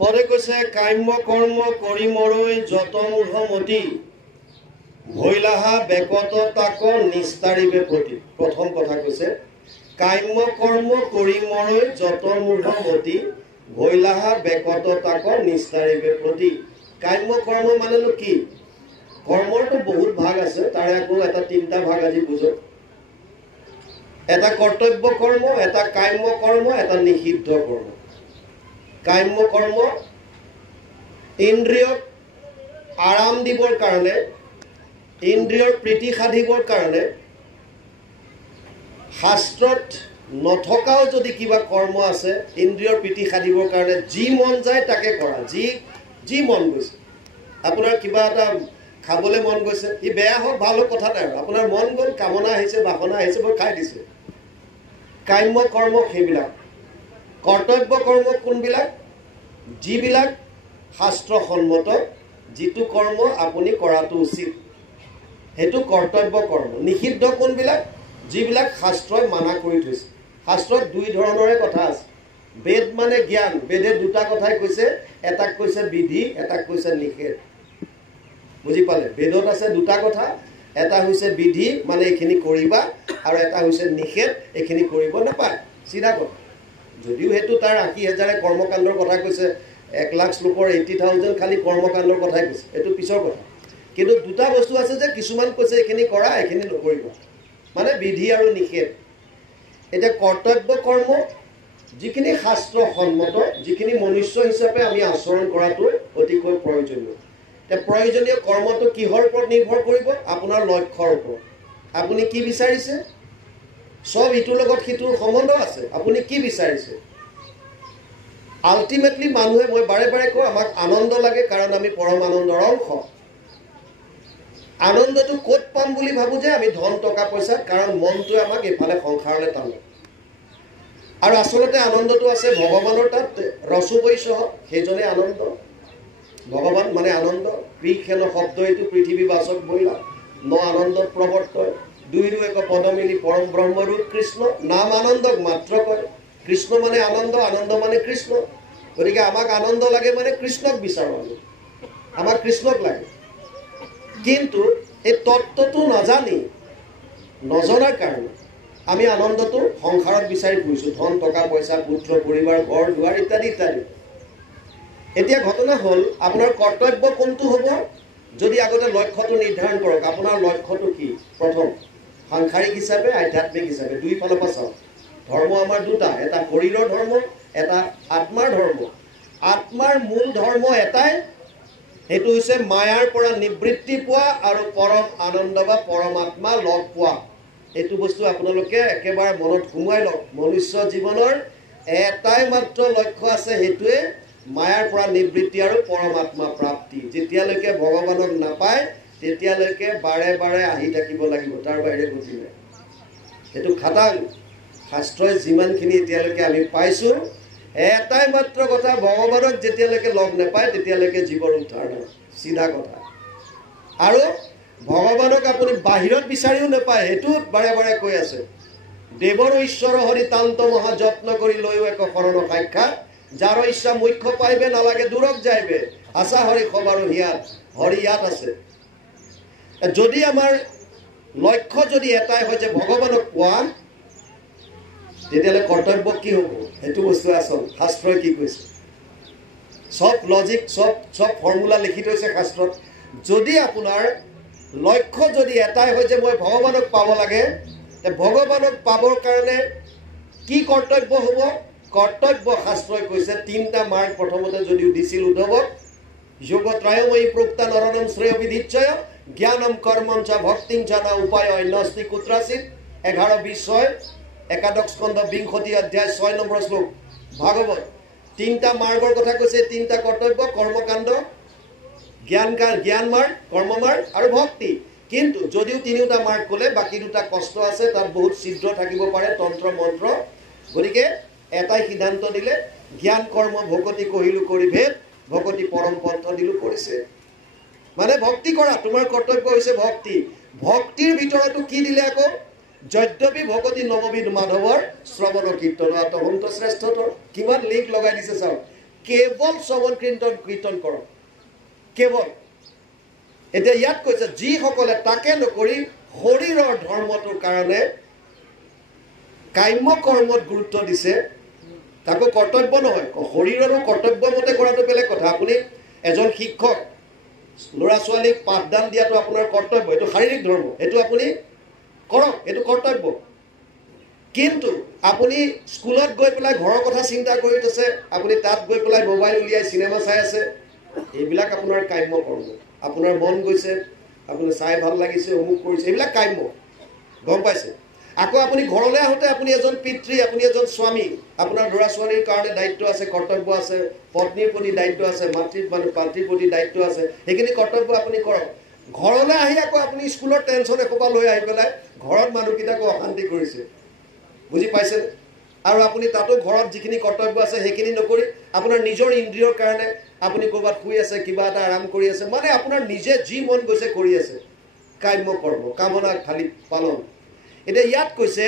পদে কৈছে কাম্য কৰ্ম কৰি মৰৈ যত মূঢ়মতি ভৈলাহা বেকত তাক নিস্তাৰিবে প্ৰতি। প্ৰথম কথা কৈছে কাম্য কৰ্ম কৰি মৰৈ যত মূঢ়মতি ভৈলাহা বেকত তাক নিস্তাৰিবে প্ৰতি। কাম্য কৰ্ম মানেনো কি? কৰ্মৰটো বহুত ভাগ আছে, তাৰে আকৌ এটা তিনিটা ভাগ আজি বুজক। এটা কৰ্তব্য কৰ্ম, এটা কাম্য কৰ্ম, এটা নিষিদ্ধ কৰ্ম। কাম্য কৰ্ম ইন্দ্ৰিয়ক আৰাম দিবৰ কাৰণে, ইন্দ্ৰিয়ৰ প্ৰীতি সাধিবৰ কাৰণে শাস্ত্ৰত নথকাও যদি কিবা কৰ্ম আছে ইন্দ্ৰিয়ৰ প্ৰীতি সাধিবৰ কাৰণে, যি মন যায় তাকে কৰা, যি মন গৈছে। আপোনাৰ কিবা এটা খাবলৈ মন গৈছে, ই বেয়া হওক ভাল হওক কথা নাই, আপোনাৰ মন গ'ল, কামনা আহিছে, বাসনা আহিছে, বৰ খাই দিছে। কাম্য কৰ্ম সেইবিলাক। কৰ্তব্য কৰ্ম কোনবিলাক? যিবিলাক শাস্ত্ৰসন্মত, যিটো কৰ্ম আপুনি কৰাটো উচিত, সেইটো কৰ্তব্য কৰ্ম। নিষিদ্ধ কোনবিলাক? যিবিলাক শাস্ত্ৰই মানা কৰি থৈছে। শাস্ত্ৰত দুই ধৰণৰে কথা আছে। বেদ মানে জ্ঞান, বেদে দুটা কথাই কৈছে, এটাক কৈছে বিধি, এটাক কৈছে নিষেধ। বুজি পালে? বেদত আছে দুটা কথা, এটা হৈছে বিধি মানে এইখিনি কৰিবা, আৰু এটা হৈছে নিষেধ, এইখিনি কৰিব নাপায়। চিধা কথা। যদিও সেইটো তাৰ ৮০,০০০ কৰ্মকাণ্ডৰ কথা কৈছে, 1,00,000 শ্লোকৰ 80,000 খালি কৰ্মকাণ্ডৰ কথাই কৈছে, এইটো পিছৰ কথা। কিন্তু দুটা বস্তু আছে যে কিছুমান কৈছে এইখিনি কৰা, এইখিনি নকৰিবা, মানে বিধি আৰু নিষেধ। এতিয়া কৰ্তব্য কৰ্ম যিখিনি শাস্ত্ৰসন্মত, যিখিনি মনুষ্য হিচাপে আমি আচৰণ কৰাটো অতিকৈ প্ৰয়োজনীয়। এতিয়া প্ৰয়োজনীয় কৰ্মটো কিহৰ ওপৰত নিৰ্ভৰ কৰিব? আপোনাৰ লক্ষ্যৰ ওপৰত। আপুনি কি বিচাৰিছে? চব ইটোৰ লগত সিটোৰ সম্বন্ধ আছে। আপুনি কি বিচাৰিছে? আল্টিমেটলি মানুহে, মই বাৰে বাৰে কওঁ, আমাক আনন্দ লাগে কাৰণ আমি পৰম আনন্দৰ অংশ। আনন্দটো ক'ত পাম বুলি ভাবোঁ যে আমি ধন টকা পইচাত, কাৰণ মনটোৱে আমাক এইফালে সংসাৰলৈ টানে। আৰু আচলতে আনন্দটো আছে ভগৱানৰ তাত, ৰসোবৈসহ, সেইজনে আনন্দ। ভগৱান মানে আনন্দ। কৃষ্ণ শব্দ এইটো পৃথিৱীবাচক বৈলা ন আনন্দত প্ৰৱৰ্তয়, দুইৰো এক পদ মিলি পৰম ব্ৰহ্মৰূপ কৃষ্ণ, নাম আনন্দক মাত্ৰ কয়। কৃষ্ণ মানে আনন্দ, আনন্দ মানে কৃষ্ণ। গতিকে আমাক আনন্দ লাগে মানে কৃষ্ণক বিচাৰোঁ আমি, আমাক কৃষ্ণক লাগে। কিন্তু এই তত্ত্বটো নাজানি, নজনাৰ কাৰণে আমি আনন্দটো সংসাৰত বিচাৰি ফুৰিছোঁ, ধন টকা পইচা, পুত্ৰ পৰিবাৰ, ঘৰ দুৱাৰ ইত্যাদি ইত্যাদি। এতিয়া ঘটনা হ'ল, আপোনাৰ কৰ্তব্য কোনটো হ'ব? যদি আগতে লক্ষ্যটো নিৰ্ধাৰণ কৰক, আপোনাৰ লক্ষ্যটো কি? প্ৰথম সাংসাৰিক হিচাপে, আধ্যাত্মিক হিচাপে, দুই ফালৰ পৰা চাওক। ধৰ্ম আমাৰ দুটা, এটা শৰীৰৰ ধৰ্ম, এটা আত্মাৰ ধৰ্ম। আত্মাৰ মূল ধৰ্ম এটাই, সেইটো হৈছে মায়াৰ পৰা নিবৃত্তি পোৱা আৰু পৰম আনন্দ বা পৰমাত্মা লগ পোৱা। এইটো বস্তু আপোনালোকে একেবাৰে মনত সোমোৱাই লওক। মনুষ্য জীৱনৰ এটাই মাত্ৰ লক্ষ্য আছে, সেইটোৱে মায়াৰ পৰা নিবৃত্তি আৰু পৰমাত্মা প্ৰাপ্তি। যেতিয়ালৈকে ভগৱানক নাপায় তেতিয়ালৈকে বাৰে বাৰে আহি থাকিব লাগিব, তাৰ বাহিৰে গতি নাই। সেইটো খাটাং। শাস্ত্ৰই যিমানখিনি এতিয়ালৈকে আমি পাইছোঁ, এটাই মাত্ৰ কথা, ভগৱানক যেতিয়ালৈকে লগ নাপায় তেতিয়ালৈকে জীৱৰ উদ্ধাৰ নহয়। চিধা কথা। আৰু ভগৱানক আপুনি বাহিৰত বিচাৰিও নাপায়, সেইটো বাৰে বাৰে কৈ আছে। দেৱৰ ঈশ্বৰ হৰি তান্ত মহা যত্ন কৰি লৈও এক শৰণ সাক্ষাৎ, যাৰ ইচ্ছা মুখ্য পাইবে নালাগে দূৰক যাইবে, আশা হৰি খবৰো হিয়াত, হৰি ইয়াত আছে। যদি আমাৰ লক্ষ্য যদি এটাই হয় যে ভগৱানক পোৱা, তেতিয়াহ'লে কৰ্তব্য কি হ'ব? সেইটো বস্তু আচল। শাস্ত্ৰই কি কৈছে? চব লজিক, চব ফৰ্মুলা লিখি থৈছে শাস্ত্ৰত। যদি আপোনাৰ লক্ষ্য যদি এটাই হয় যে মই ভগৱানক পাব লাগে, ভগৱানক পাবৰ কাৰণে কি কৰ্তব্য হ'ব? কৰ্তব্য শাস্ত্ৰই কৈছে তিনিটা মাৰ্গ প্ৰথমতে যদিও দিছিল উদ্ধৱক, যোগত্ৰয়ময়ী প্ৰোক্তা নৰণম শ্ৰেয় বিধিচ্ছয়, জ্ঞানম কৰ্মম চ ভক্তিম চ ন উপায় অন্যস্তি কুত্ৰাচিত। 11-20 একাদশ স্কন্ধ 20 অধ্যায় 6 নম্বৰ শ্লোক ভাগৱত। তিনিটা মাৰ্গৰ কথা কৈছে, তিনিটা কৰ্তব্য, কৰ্মকাণ্ড, জ্ঞান মাৰ্গ, কৰ্ম মাৰ্গ আৰু ভক্তি। কিন্তু যদিও তিনিওটা মাৰ্গ ক'লে, বাকী দুটা কষ্ট আছে, তাত বহুত ছিদ্ৰ থাকিব পাৰে, তন্ত্ৰ মন্ত্ৰ। গতিকে এটাই সিদ্ধান্ত দিলে, জ্ঞান কৰ্ম ভকতি কহিলো কৰি ভেদ, ভকতি পৰম পন্থ দিলো কৰিছে। মানে ভক্তি কৰা, তোমাৰ কৰ্তব্য হৈছে ভক্তি। ভক্তিৰ ভিতৰতো কি দিলে আকৌ? যদ্যপি ভকতি নৱবিধ মাধৱৰ শ্ৰৱণ কীৰ্তন আত্মহন্ত শ্ৰেষ্ঠতৰ। কিমান লিংক লগাই দিছে চাওক। কেৱল শ্ৰৱণ কীৰ্তন কৰক কেৱল এতিয়া ইয়াত কৈছে যিসকলে তাকে নকৰি শৰীৰৰ ধৰ্মটোৰ কাৰণে কাম্য কৰ্মত গুৰুত্ব দিছে তাকো কৰ্তব্য নহয় শৰীৰৰো কৰ্তব্য মতে কৰাটো বেলেগ কথা আপুনি এজন শিক্ষক ল'ৰা ছোৱালীক পাঠদান দিয়াটো আপোনাৰ কৰ্তব্য এইটো শাৰীৰিক ধৰ্ম এইটো আপুনি কৰক এইটো কৰ্তব্য কিন্তু আপুনি স্কুলত গৈ পেলাই ঘৰৰ কথা চিন্তা কৰি আছে আপুনি তাত গৈ পেলাই মোবাইল উলিয়াই চিনেমা চাই আছে এইবিলাক আপোনাৰ কাম্য কৰ্ম আপোনাৰ মন গৈছে আপুনি চাই ভাল লাগিছে অমুক কৰিছে এইবিলাক কাম্য গম পাইছে আকৌ আপুনি ঘৰলৈ আহোঁতে আপুনি এজন পিতৃ আপুনি এজন স্বামী আপোনাৰ ল'ৰা ছোৱালীৰ কাৰণে দায়িত্ব আছে কৰ্তব্য আছে পত্নীৰ প্ৰতি দায়িত্ব আছে মাতৃৰ প্ৰতি দায়িত্ব আছে সেইখিনি কৰ্তব্য আপুনি কৰক ঘৰলৈ আহি আকৌ আপুনি স্কুলৰ টেনশ্যন এসোপা লৈ আহি পেলাই ঘৰত মানুহকেইটাকো অশান্তি কৰিছে বুজি পাইছে আৰু আপুনি তাতো ঘৰত যিখিনি কৰ্তব্য আছে সেইখিনি নকৰি আপোনাৰ নিজৰ ইন্দ্ৰিয়ৰ কাৰণে আপুনি ক'ৰবাত শুই আছে কিবা এটা আৰাম কৰি আছে মানে আপোনাৰ নিজে যি মন গৈছে কৰি আছে কাম্য কৰ্ম কামনা খালি পালন এতিয়া ইয়াত কৈছে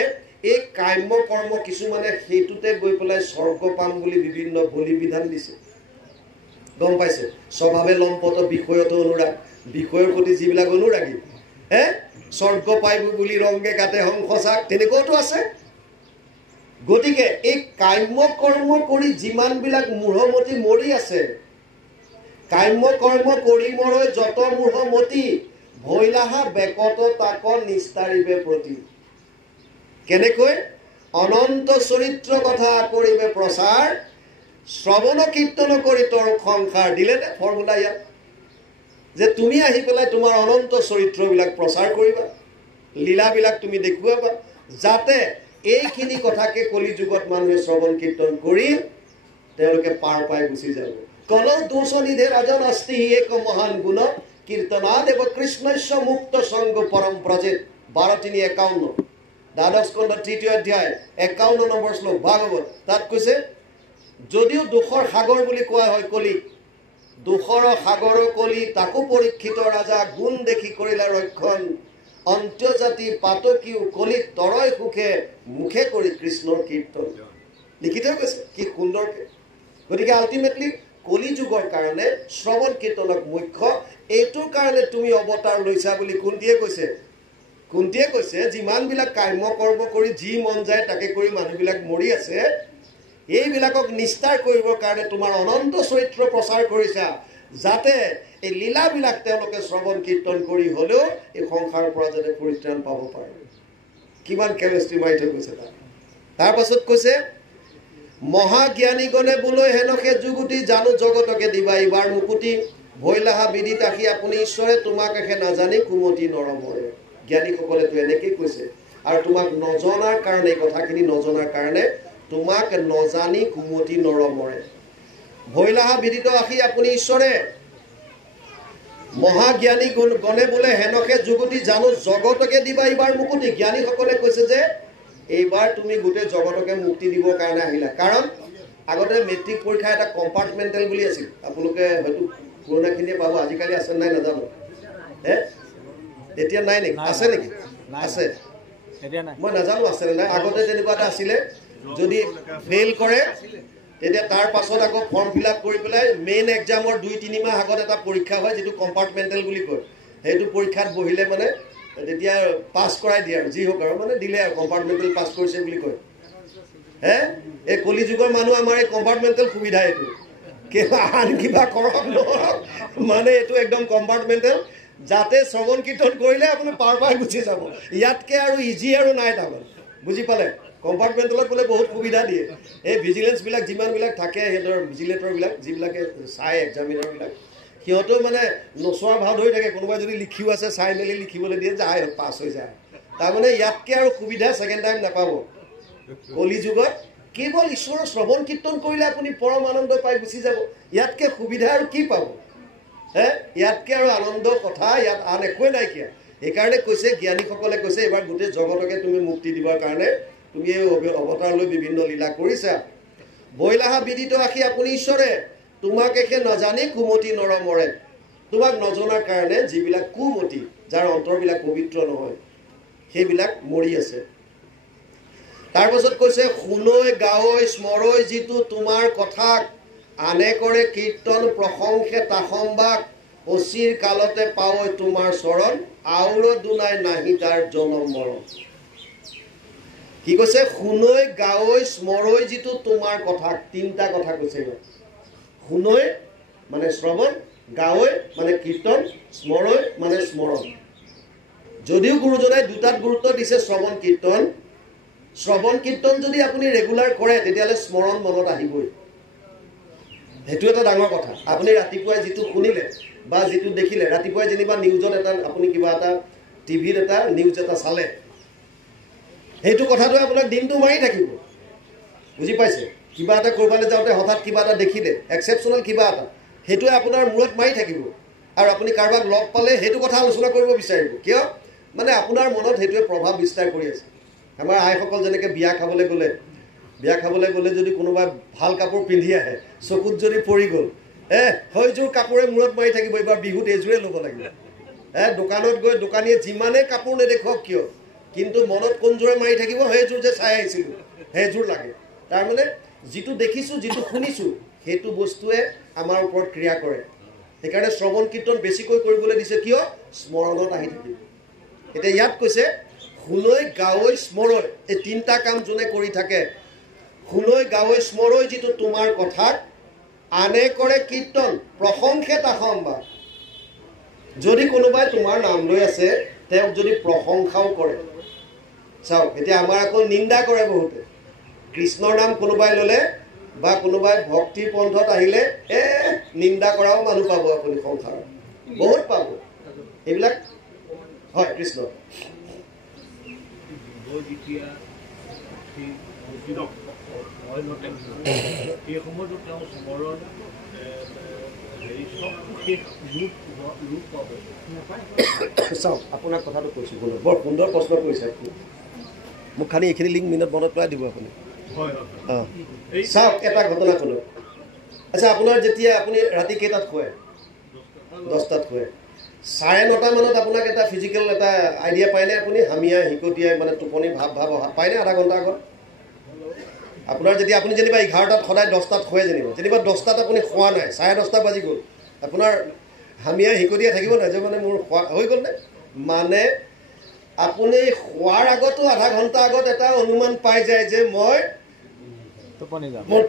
এই কাম্য কৰ্ম কিছুমানে সেইটোতে গৈ পেলাই স্বৰ্গ পাম বুলি বিভিন্ন বলি বিধান দিছে গম পাইছে স্বভাৱে লম্পট বিষয়তো অনুৰাগ বিষয়ৰ প্ৰতি যিবিলাক অনুৰাগী স্বৰ্গ পাইব বুলি ৰংগে কাটে হংসচাক তেনেকুৱাতো আছে গতিকে এই কাম্য কৰ্ম কৰি যিমানবিলাক মূঢ়মতি মৰি আছে কাম্য কৰ্ম কৰি মৰৈ যত মূঢ়মতি ভৈলাহা বেকত তাক নিস্তাৰিবে প্ৰতি কেনেকৈ অনন্ত চৰিত্ৰ কথা কৰিবে প্ৰচাৰ শ্ৰৱণ কীৰ্তন কৰি তোৰ সংসাৰ দিলে নে ফৰ্মুলা ইয়াত যে তুমি আহি পেলাই তোমাৰ অনন্ত চৰিত্ৰবিলাক প্ৰচাৰ কৰিবা লীলাবিলাক তুমি দেখুৱাবা যাতে এইখিনি কথাকে কলি যুগত মানুহে শ্ৰৱণ কীৰ্তন কৰি তেওঁলোকে পাৰ পাই গুচি যাব কলৌ দোষ নিধে ৰাজন অস্তি এক মহান গুণ কীৰ্তনাদেৱ কৃষ্ণস্য মুক্ত সংগ পৰম প্ৰজেত 12:51 দ্বাদশ স্কন্ধ 3য় অধ্যায় 51 নম্বৰ শ্লোক ভাগৱত তাত কৈছে যদিও দুখৰ সাগৰ বুলি কোৱা হয় কলি দুখৰ সাগৰ কলি তাকো পৰীক্ষিত ৰাজা গুণ দেখি কৰিলে ৰক্ষণ অন্ত্যজাতি পাতকীও কলিত তৰয় সুখে মুখে কৰি কৃষ্ণৰ কীৰ্তন লিখি থৈ গৈছে কি সুন্দৰকে গতিকে আল্টিমেটলি কলি যুগৰ কাৰণে শ্ৰৱণ কীৰ্তনক মুখ্য এইটোৰ কাৰণে তুমি অৱতাৰ লৈছা বুলি কুন্তীয়ে কৈছে যিমানবিলাক কাম্য কৰ্ম কৰি যি মন যায় তাকে কৰি মানুহবিলাক মৰি আছে এইবিলাকক নিস্তাৰ কৰিবৰ কাৰণে তোমাৰ অনন্ত চৰিত্ৰ প্ৰচাৰ কৰিছা যাতে এই লীলাবিলাক তেওঁলোকে শ্ৰৱণ কীৰ্তন কৰি হলেও এই সংসাৰৰ পৰা যাতে পৰিত্ৰাণ পাব পাৰে কিমান কেমিষ্ট্ৰি মাৰি থৈ গৈছে তাৰ পাছত কৈছে মহাজ্ঞানীগণে বোলৈ হেনকে যুগুতি জানো জগতকে দিবা এইবাৰ মুকুতি ভৈলাহা বিদিত আহি আপুনি ঈশ্বৰে তোমাক এখে নাজানি কুমতি নৰমৰে জ্ঞানীসকলেতো এনেকেই কৈছে আৰু তোমাক নজনাৰ কাৰণে এই কথাখিনি নজনাৰ কাৰণে তোমাক নজানি কুমতি নৰমৰে ভৈলাহা বিদিত আহি আপুনি ঈশ্বৰে মহাজ্ঞানী গণে বোলে হেনকে যুগুতি জানো জগতকে দিবা এইবাৰ মুকুতি জ্ঞানীসকলে কৈছে যে এইবাৰ তুমি গোটেই জগতকে মুক্তি দিবৰ কাৰণে আহিলা কাৰণ আগতে মেট্ৰিক পৰীক্ষা এটা কম্পাৰ্টমেণ্টেল বুলি আছিল আপোনালোকে হয়তো পুৰণাখিনিয়ে পাব আজিকালি আছে নাই নাজানো এতিয়া নাই নেকি আছে নেকি আছে মই নাজানো আছে নাই আগতে তেনেকুৱা এটা আছিলে যদি ফেইল কৰে তেতিয়া তাৰ পাছত আকৌ ফৰ্ম ফিল আপ কৰি পেলাই মেইন এক্সামৰ 2-3 মাহ আগত এটা পৰীক্ষা হয় যিটো কম্পাৰ্টমেণ্টেল বুলি কয় সেইটো পৰীক্ষাত বহিলে মানে তেতিয়া পাছ কৰাই দিয়ে আৰু যি হোক আৰু মানে দিলে আৰু কম্পাৰ্টমেণ্টেল পাছ কৰিছে বুলি কয় এই কলি যুগৰ মানুহ আমাৰ এই কম্পাৰ্টমেণ্টেল সুবিধা এইটো আন কিবা কৰক নহওক মানে এইটো একদম কম্পাৰ্টমেণ্টেল যাতে শ্ৰৱণ কীৰ্তন কৰিলে আপুনি পাৰ পাই গুচি যাব ইয়াতকে আৰু ইজি আৰু নাই তাৰমানে বুজি পালে কম্পাৰ্টমেণ্টেলত বোলে বহুত সুবিধা দিয়ে এই ভিজিলেন্সবিলাক যিমানবিলাক থাকে সিহঁতৰ ভিজিলেটৰবিলাক যিবিলাকে চাই এক্সামিনাৰবিলাক সিহঁতেও মানে নচোৱাৰ ভাও ধৰি থাকে কোনোবাই যদি লিখিও আছে চাই মেলি লিখিবলৈ দিয়ে যায় পাছ হৈ যায় তাৰমানে ইয়াতকে আৰু সুবিধা ছেকেণ্ড টাইম নাপাব কলি যুগত কেৱল ঈশ্বৰৰ শ্ৰৱণ কীৰ্তন কৰিলে আপুনি পৰম আনন্দ পাই গুচি যাব ইয়াতকে সুবিধা আৰু কি পাব ইয়াতকে আৰু আনন্দ কথা ইয়াত আন একোৱে নাইকিয়া সেইকাৰণে কৈছে জ্ঞানীসকলে কৈছে এইবাৰ গোটেই জগতকে তুমি মুক্তি দিবৰ কাৰণে তুমি এই অৱতাৰ লৈ বিভিন্ন লীলা কৰিছা বৈলাহা বিদিত আহি আপুনি ঈশ্বৰে তোমাক একে নাজানি কুমতি নৰমৰে তোমাক নজনাৰ কাৰণে যিবিলাক কুমতি যাৰ অন্তৰবিলাক পবিত্ৰ নহয় সেইবিলাক মৰি আছে তাৰ পাছত কৈছে শুনৈ গাৱৈ স্মৰৈ যিটো তোমাৰ কথা আনে কৰে কীৰ্তন প্ৰশংসে তাসম্বাক অচিৰ কালতে পাৱৈ তোমাৰ চৰণ আউৰ দুনাই নাহি তাৰ জনম মৰণ কি কৈছে শুনৈ গাৱৈ স্মৰৈ যিটো তোমাৰ কথা তিনিটা কথা কৈছে শুনৈ মানে শ্ৰৱণ গাৱৈ মানে কীৰ্তন স্মৰৈ মানে স্মৰণ যদিও গুৰুজনাই দুটাত গুৰুত্ব দিছে শ্ৰৱণ কীৰ্তন যদি আপুনি ৰেগুলাৰ কৰে তেতিয়াহ'লে স্মৰণ মনত আহিবই সেইটো এটা ডাঙৰ কথা আপুনি ৰাতিপুৱাই যিটো শুনিলে বা যিটো দেখিলে ৰাতিপুৱাই যেনিবা নিউজত এটা আপুনি কিবা এটা টিভিত এটা নিউজ এটা চালে সেইটো কথাটোৱে আপোনাক দিনটো মাৰি থাকিব বুজি পাইছে কিবা এটা কৰবালৈ যাওঁতে হঠাৎ কিবা এটা দেখিলে এক্সেপশ্যনেল কিবা এটা সেইটোৱে আপোনাৰ মূৰত মাৰি থাকিব আৰু আপুনি কাৰোবাক লগ পালে সেইটো কথা আলোচনা কৰিব বিচাৰিব কিয় মানে আপোনাৰ মনত সেইটোৱে প্ৰভাৱ বিস্তাৰ কৰি আছে আমাৰ আইসকল যেনেকৈ বিয়া খাবলৈ গ'লে যদি কোনোবাই ভাল কাপোৰ পিন্ধি আহে চকুত যদি পৰি গ'ল সেইযোৰ কাপোৰে মূৰত মাৰি থাকিব এইবাৰ বিহুত এইযোৰে ল'ব লাগিব দোকানত গৈ দোকানীয়ে যিমানেই কাপোৰ নেদেখক কিয় কিন্তু মনত কোনযোৰে মাৰি থাকিব সেইযোৰ যে চাই আহিছিলোঁ সেইযোৰ লাগে তাৰমানে যিটো দেখিছোঁ যিটো শুনিছোঁ সেইটো বস্তুৱে আমাৰ ওপৰত ক্ৰিয়া কৰে সেইকাৰণে শ্ৰৱণ কীৰ্তন বেছিকৈ কৰিবলৈ দিছে কিয় স্মৰণত আহি থাকিব এতিয়া ইয়াত কৈছে শুনৈ গাৱৈ স্মৰৈ এই তিনিটা কাম যোনে কৰি থাকে শুনৈ গাৱৈ স্মৰৈ যিটো তোমাৰ কথাক আনে কৰে কীৰ্তন প্ৰশংসে তাসম্বাক যদি কোনোবাই তোমাৰ নাম লৈ আছে তেওঁক যদি প্ৰশংসাও কৰে চাওক এতিয়া আমাৰ আকৌ নিন্দা কৰে বহুতে কৃষ্ণৰ নাম কোনোবাই ল'লে বা কোনোবাই ভক্তিৰ পন্থত আহিলে নিন্দা কৰাও মানুহ পাব আপুনি সংসাৰত বহুত পাব এইবিলাক হয় কৃষ্ণ চাওক আপোনাক কথাটো কৈছোঁ বৰ সুন্দৰ প্ৰশ্ন কৰিছে মোক খালি এইখিনি লিংক মিনিট মনত পেলাই দিব আপুনি চাওক এটা ঘটনা ক'লো আচ্ছা আপোনাৰ যেতিয়া আপুনি ৰাতি কেইটাত শুৱে 10টাত শুৱে 9:30 মানত আপোনাক এটা ফিজিকেল এটা আইডিয়া পায়নে আপুনি হামিয়া হিকটিয়াই মানে টোপনি ভাৱ অহা পায়নে আধা ঘণ্টা আগত আপোনাৰ যদি আপুনি যেনিবা 11টাত সদায় 10টাত শুৱে যেনিবা 10টাত আপুনি শুৱা নাই 10:30 বাজি গ'ল আপোনাৰ হামিয়া হিকটিয়াই থাকিব নাই যে মানে মোৰ হৈ গ'ল নে মানে আপুনি শুৱাৰ আগতো আধা ঘণ্টা আগত এটা অনুমান পাই যায় যে মোৰ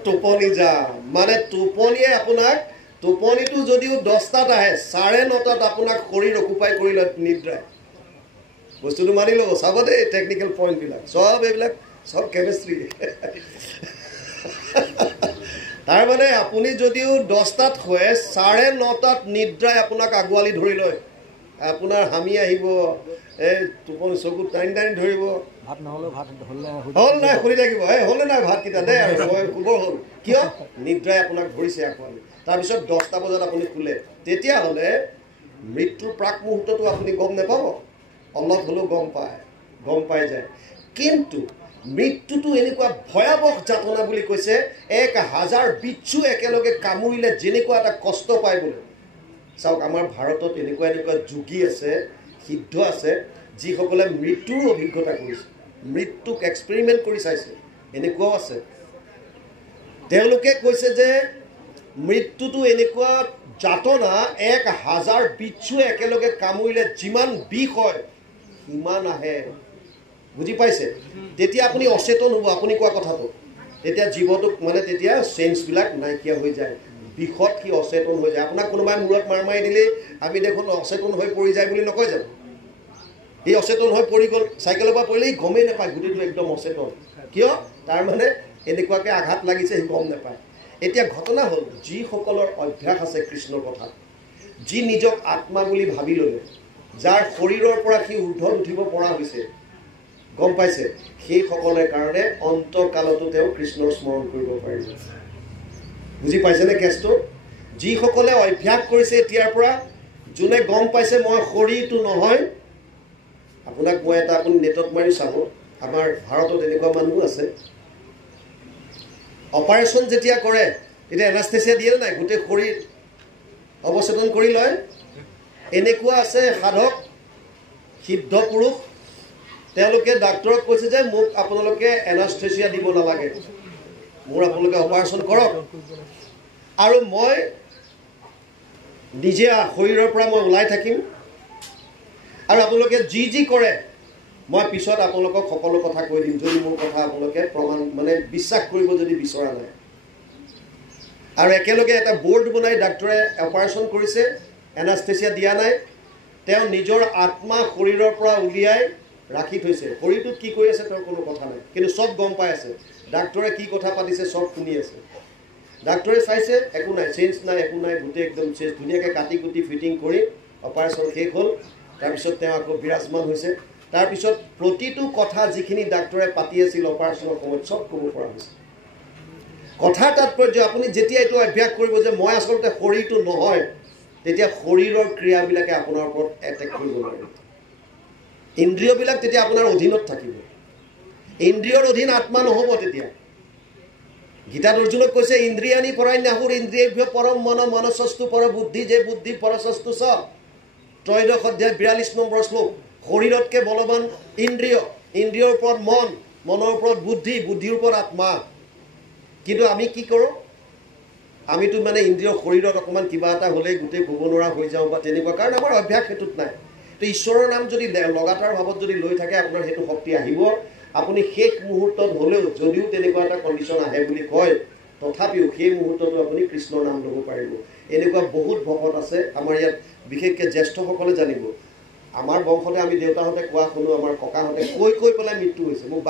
টোপনি যাম মানে টোপনিয়ে আপোনাক টোপনিটো যদিও 10টাত আহে 9:30টাত আপোনাক শৰীৰ অকুপাই কৰি লয় নিদ্ৰাই বস্তুটো মানি ল'ব চাব দেই টেকনিকেল পইণ্টবিলাক এইবিলাক সব কেমিষ্ট্ৰি তাৰমানে আপুনি যদিও 10টাত শুৱে 9:30টাত নিদ্ৰাই আপোনাক আগুৱালি ধৰি লয় আপোনাৰ হামি আহিব এই টোপনি চকুত টানি ধৰিব ভাত নহ'লে ভাত হ'ল নাই শুনি থাকিব হ'লে নাই ভাতকেইটা দেই আৰু শুবৰ হ'ল কিয় নিদ্ৰাই আপোনাক ধৰিছে আগুৱালি তাৰপিছত 10টা বজাত আপুনি শুলে তেতিয়াহ'লে মৃত্যুৰ প্ৰাক মুহূৰ্তটো আপুনি গম নাপাব অলপ হ'লেও গম পাই যায় কিন্তু মৃত্যুটো এনেকুৱা ভয়াৱহ যাতনা বুলি কৈছে 1000 বিচ্ছু একেলগে কামুৰিলে যেনেকুৱা এটা কষ্ট পায় বোলে চাওক আমাৰ ভাৰতত এনেকুৱা যোগী আছে সিদ্ধ আছে যিসকলে মৃত্যুৰ অভিজ্ঞতা কৰিছে মৃত্যুক এক্সপেৰিমেণ্ট কৰি চাইছে এনেকুৱাও আছে তেওঁলোকে কৈছে যে মৃত্যুটো এনেকুৱা যাতনা 1000 বিচ্ছু একেলগে কামুৰিলে যিমান বিষ হয় সিমান আহে বুজি পাইছে তেতিয়া আপুনি অচেতন হ'ব আপুনি কোৱা কথাটো তেতিয়া জীৱটোক মানে তেতিয়া চেঞ্জবিলাক নাইকিয়া হৈ যায় বিষত কি অচেতন হৈ যায় আপোনাক কোনোবাই মূৰত মাৰি দিলে আমি দেখোন অচেতন হৈ পৰি যায় বুলি নকয় জানো এই অচেতন হৈ পৰি গ'ল চাইকেলৰ পৰা পৰিলে গমেই নাপায় গোটেইটো একদম অচেতন কিয় তাৰমানে এনেকুৱাকৈ আঘাত লাগিছে সি গম নাপায় এতিয়া ঘটনা হ'ল যিসকলৰ অভ্যাস আছে কৃষ্ণৰ কথা যি নিজক আত্মা বুলি ভাবি ল'লে যাৰ শৰীৰৰ পৰা সি ঊৰ্ধত উঠিব পৰা হৈছে গম পাইছে সেইসকলৰ কাৰণে অন্তকালতো তেওঁ কৃষ্ণৰ স্মৰণ কৰিব পাৰিব বুজি পাইছেনে কেছটো যিসকলে অভ্যাস কৰিছে এতিয়াৰ পৰা যোনে গম পাইছে মই শৰীৰটো নহয় আপোনাক মই এটা আপুনি নেটত মাৰি চাব আমাৰ ভাৰতত এনেকুৱা মানুহ আছে অপাৰেশ্যন যেতিয়া কৰে তেতিয়া এনাস্থেচিয়া দিয়ে নাই গোটেই শৰীৰ অৱচেতন কৰি লয় এনেকুৱা আছে সাধক সিদ্ধ পুৰুষ তেওঁলোকে ডাক্তৰক কৈছে যে মোক আপোনালোকে এনাস্থেচিয়া দিব নালাগে মোৰ আপোনালোকে অপাৰেশ্যন কৰক আৰু মই নিজে শৰীৰৰ পৰা মই ওলাই থাকিম আৰু আপোনালোকে যি কৰে মই পিছত আপোনালোকক সকলো কথা কৈ দিম যদি মোৰ কথা আপোনালোকে প্ৰমাণ মানে বিশ্বাস কৰিব যদি বিচৰা নাই আৰু একেলগে এটা বোৰ্ড বনাই ডাক্তৰে অপাৰেশ্যন কৰিছে এনাস্থেচিয়া দিয়া নাই তেওঁ নিজৰ আত্মা শৰীৰৰ পৰা উলিয়াই ৰাখি থৈছে শৰীৰটোত কি কৰি আছে তাৰ কোনো কথা নাই কিন্তু সব গম পাই আছে ডাক্তৰে কি কথা পাতিছে সব শুনি আছে ডাক্তৰে চাইছে একো নাই চেঞ্জ নাই একো নাই গোটেই একদম চেঞ্জ ধুনীয়াকৈ কাটি কুটি ফিটিং কৰি অপাৰেশ্যন শেষ হ'ল তাৰপিছত তেওঁ আকৌ বিৰাজমান হৈছে তাৰপিছত প্ৰতিটো কথা যিখিনি ডাক্তৰে পাতি আছিল অপাৰেশ্যনৰ সময়ত সব ক'ব পৰা হৈছে কথা তাৎপৰ্য আপুনি যেতিয়া এইটো অভ্যাস কৰিব যে মই আচলতে শৰীৰটো নহয় তেতিয়া শৰীৰৰ ক্ৰিয়াবিলাকে আপোনাৰ ওপৰত এটেক কৰিব নোৱাৰে ইন্দ্ৰিয়বিলাক তেতিয়া আপোনাৰ অধীনত থাকিব ইন্দ্ৰিয়ৰ অধীন আত্মা নহ'ব তেতিয়া গীতাত অৰ্জুনক কৈছে ইন্দ্ৰিয়ানি পৰান্যাহুৰ ইন্দ্ৰিয়েভ্য পৰম মন মনসস্তু পৰ বুদ্ধি যে বুদ্ধি পৰসস্তু চ ত্ৰয়োদশ অধ্যায় 42 নম্বৰ শ্লোক শৰীৰতকে বলৱান ইন্দ্ৰিয়ৰ ওপৰত মন মনৰ ওপৰত বুদ্ধি বুদ্ধিৰ ওপৰত আত্মা কিন্তু আমি কি কৰোঁ আমিতো মানে ইন্দ্ৰিয় শৰীৰত অকণমান কিবা এটা হ'লেই গোটেই ক'ব নোৱাৰা হৈ যাওঁ বা তেনেকুৱা কাৰণ আমাৰ অভ্যাস সেইটোত নাই তো ঈশ্বৰৰ নাম যদি লগাতাৰ ভাৱত যদি লৈ থাকে আপোনাৰ সেইটো শক্তি আহিব আপুনি শেষ মুহূৰ্তত হ'লেও যদিও তেনেকুৱা এটা কণ্ডিশ্যন আহে বুলি কয় তথাপিও সেই মুহূৰ্ততো আপুনি কৃষ্ণৰ নাম ল'ব পাৰিব এনেকুৱা বহুত ভকত আছে আমাৰ ইয়াত বিশেষকৈ জ্যেষ্ঠসকলে জানিব আমাৰ বংশতে আমি দেউতাহঁতে কোৱা শুনো আমাৰ ককাহঁতে কৈ পেলাই মৃত্যু হৈছে মোক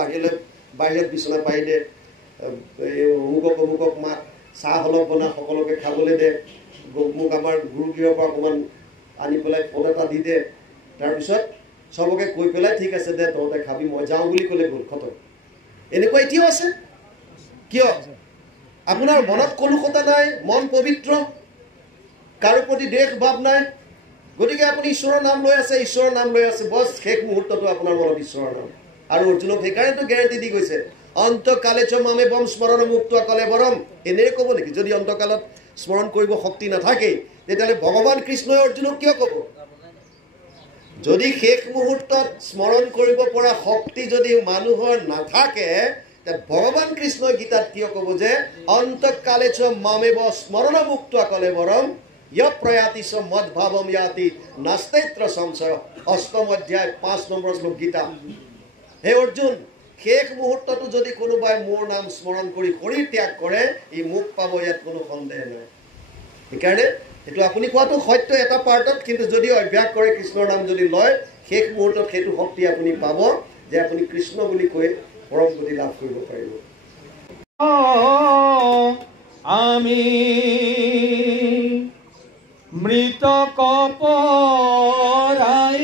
বাহিৰত বিচনা পাৰি দে অমুকক মাত চাহ অলপ বনা সকলোকে খাবলৈ দে মোক আমাৰ গুৰুগৃহৰ পৰা অকণমান আনি পেলাই পদ এটা দি দে তাৰপিছত সবকে কৈ পেলাই ঠিক আছে দে তহঁতে খাবি মই যাওঁ বুলি ক'লে গ'ল খতম এনেকুৱা এতিয়াও আছে কিয় আপোনাৰ মনত কলুষতা নাই মন পবিত্ৰ কাৰো প্ৰতি দেশ ভাৱ নাই গতিকে আপুনি ঈশ্বৰৰ নাম লৈ আছে বছ শেষ মুহূৰ্তটো আপোনাৰ মনত ঈশ্বৰৰ নাম আৰু অৰ্জুনক সেইকাৰণেতো গেৰাণ্টি দি গৈছে অন্তকালে চ মামে বম স্মৰণ মুক্ত কলে বৰম এনেই ক'ব নেকি যদি অন্তকালত স্মৰণ কৰিব শক্তি নাথাকে তেতিয়াহ'লে ভগৱান কৃষ্ণই অৰ্জুনক কিয় ক'ব যদি শেষ মুহূৰ্তত স্মৰণ কৰিব পৰা শক্তি যদি মানুহৰ নাথাকে ভগৱান কৃষ্ণই গীতাত কিয় ক'ব যে অন্তকালে চ মামেব স্মৰণ মুক্ত কলে বৰম য় প্ৰয়াতি চ মদভাৱম ইয়াতি নাস্তেত্ৰ সংশয় অষ্টম অধ্যায় 5 নম্বৰ শ্লোক গীতা হে অৰ্জুন শেষ মুহূৰ্তটো যদি কোনোবাই মোৰ নাম স্মৰণ কৰি শৰীৰ ত্যাগ কৰে ই মোক পাব ইয়াত কোনো সন্দেহ নাই সেইকাৰণে এইটো আপুনি কোৱাটো সত্য এটা পাৰ্টত কিন্তু যদি অভ্যাস কৰে কৃষ্ণৰ নাম যদি লয় শেষ মুহূৰ্তত সেইটো শক্তি আপুনি পাব যে আপুনি কৃষ্ণ বুলি কৈ পৰম গতি লাভ কৰিব পাৰিব আমি মৃত কপৰাই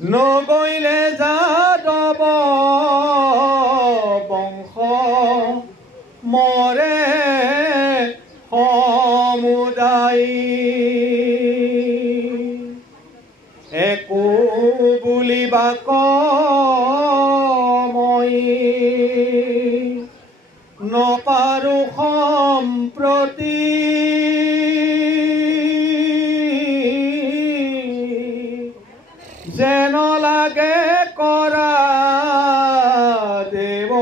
নগৈলে যাদৱ বংশ মৰে সমুদায় একো বুলিবা মই নপাৰো সম্প্ৰতি যেন লাগে কৰা দেৱ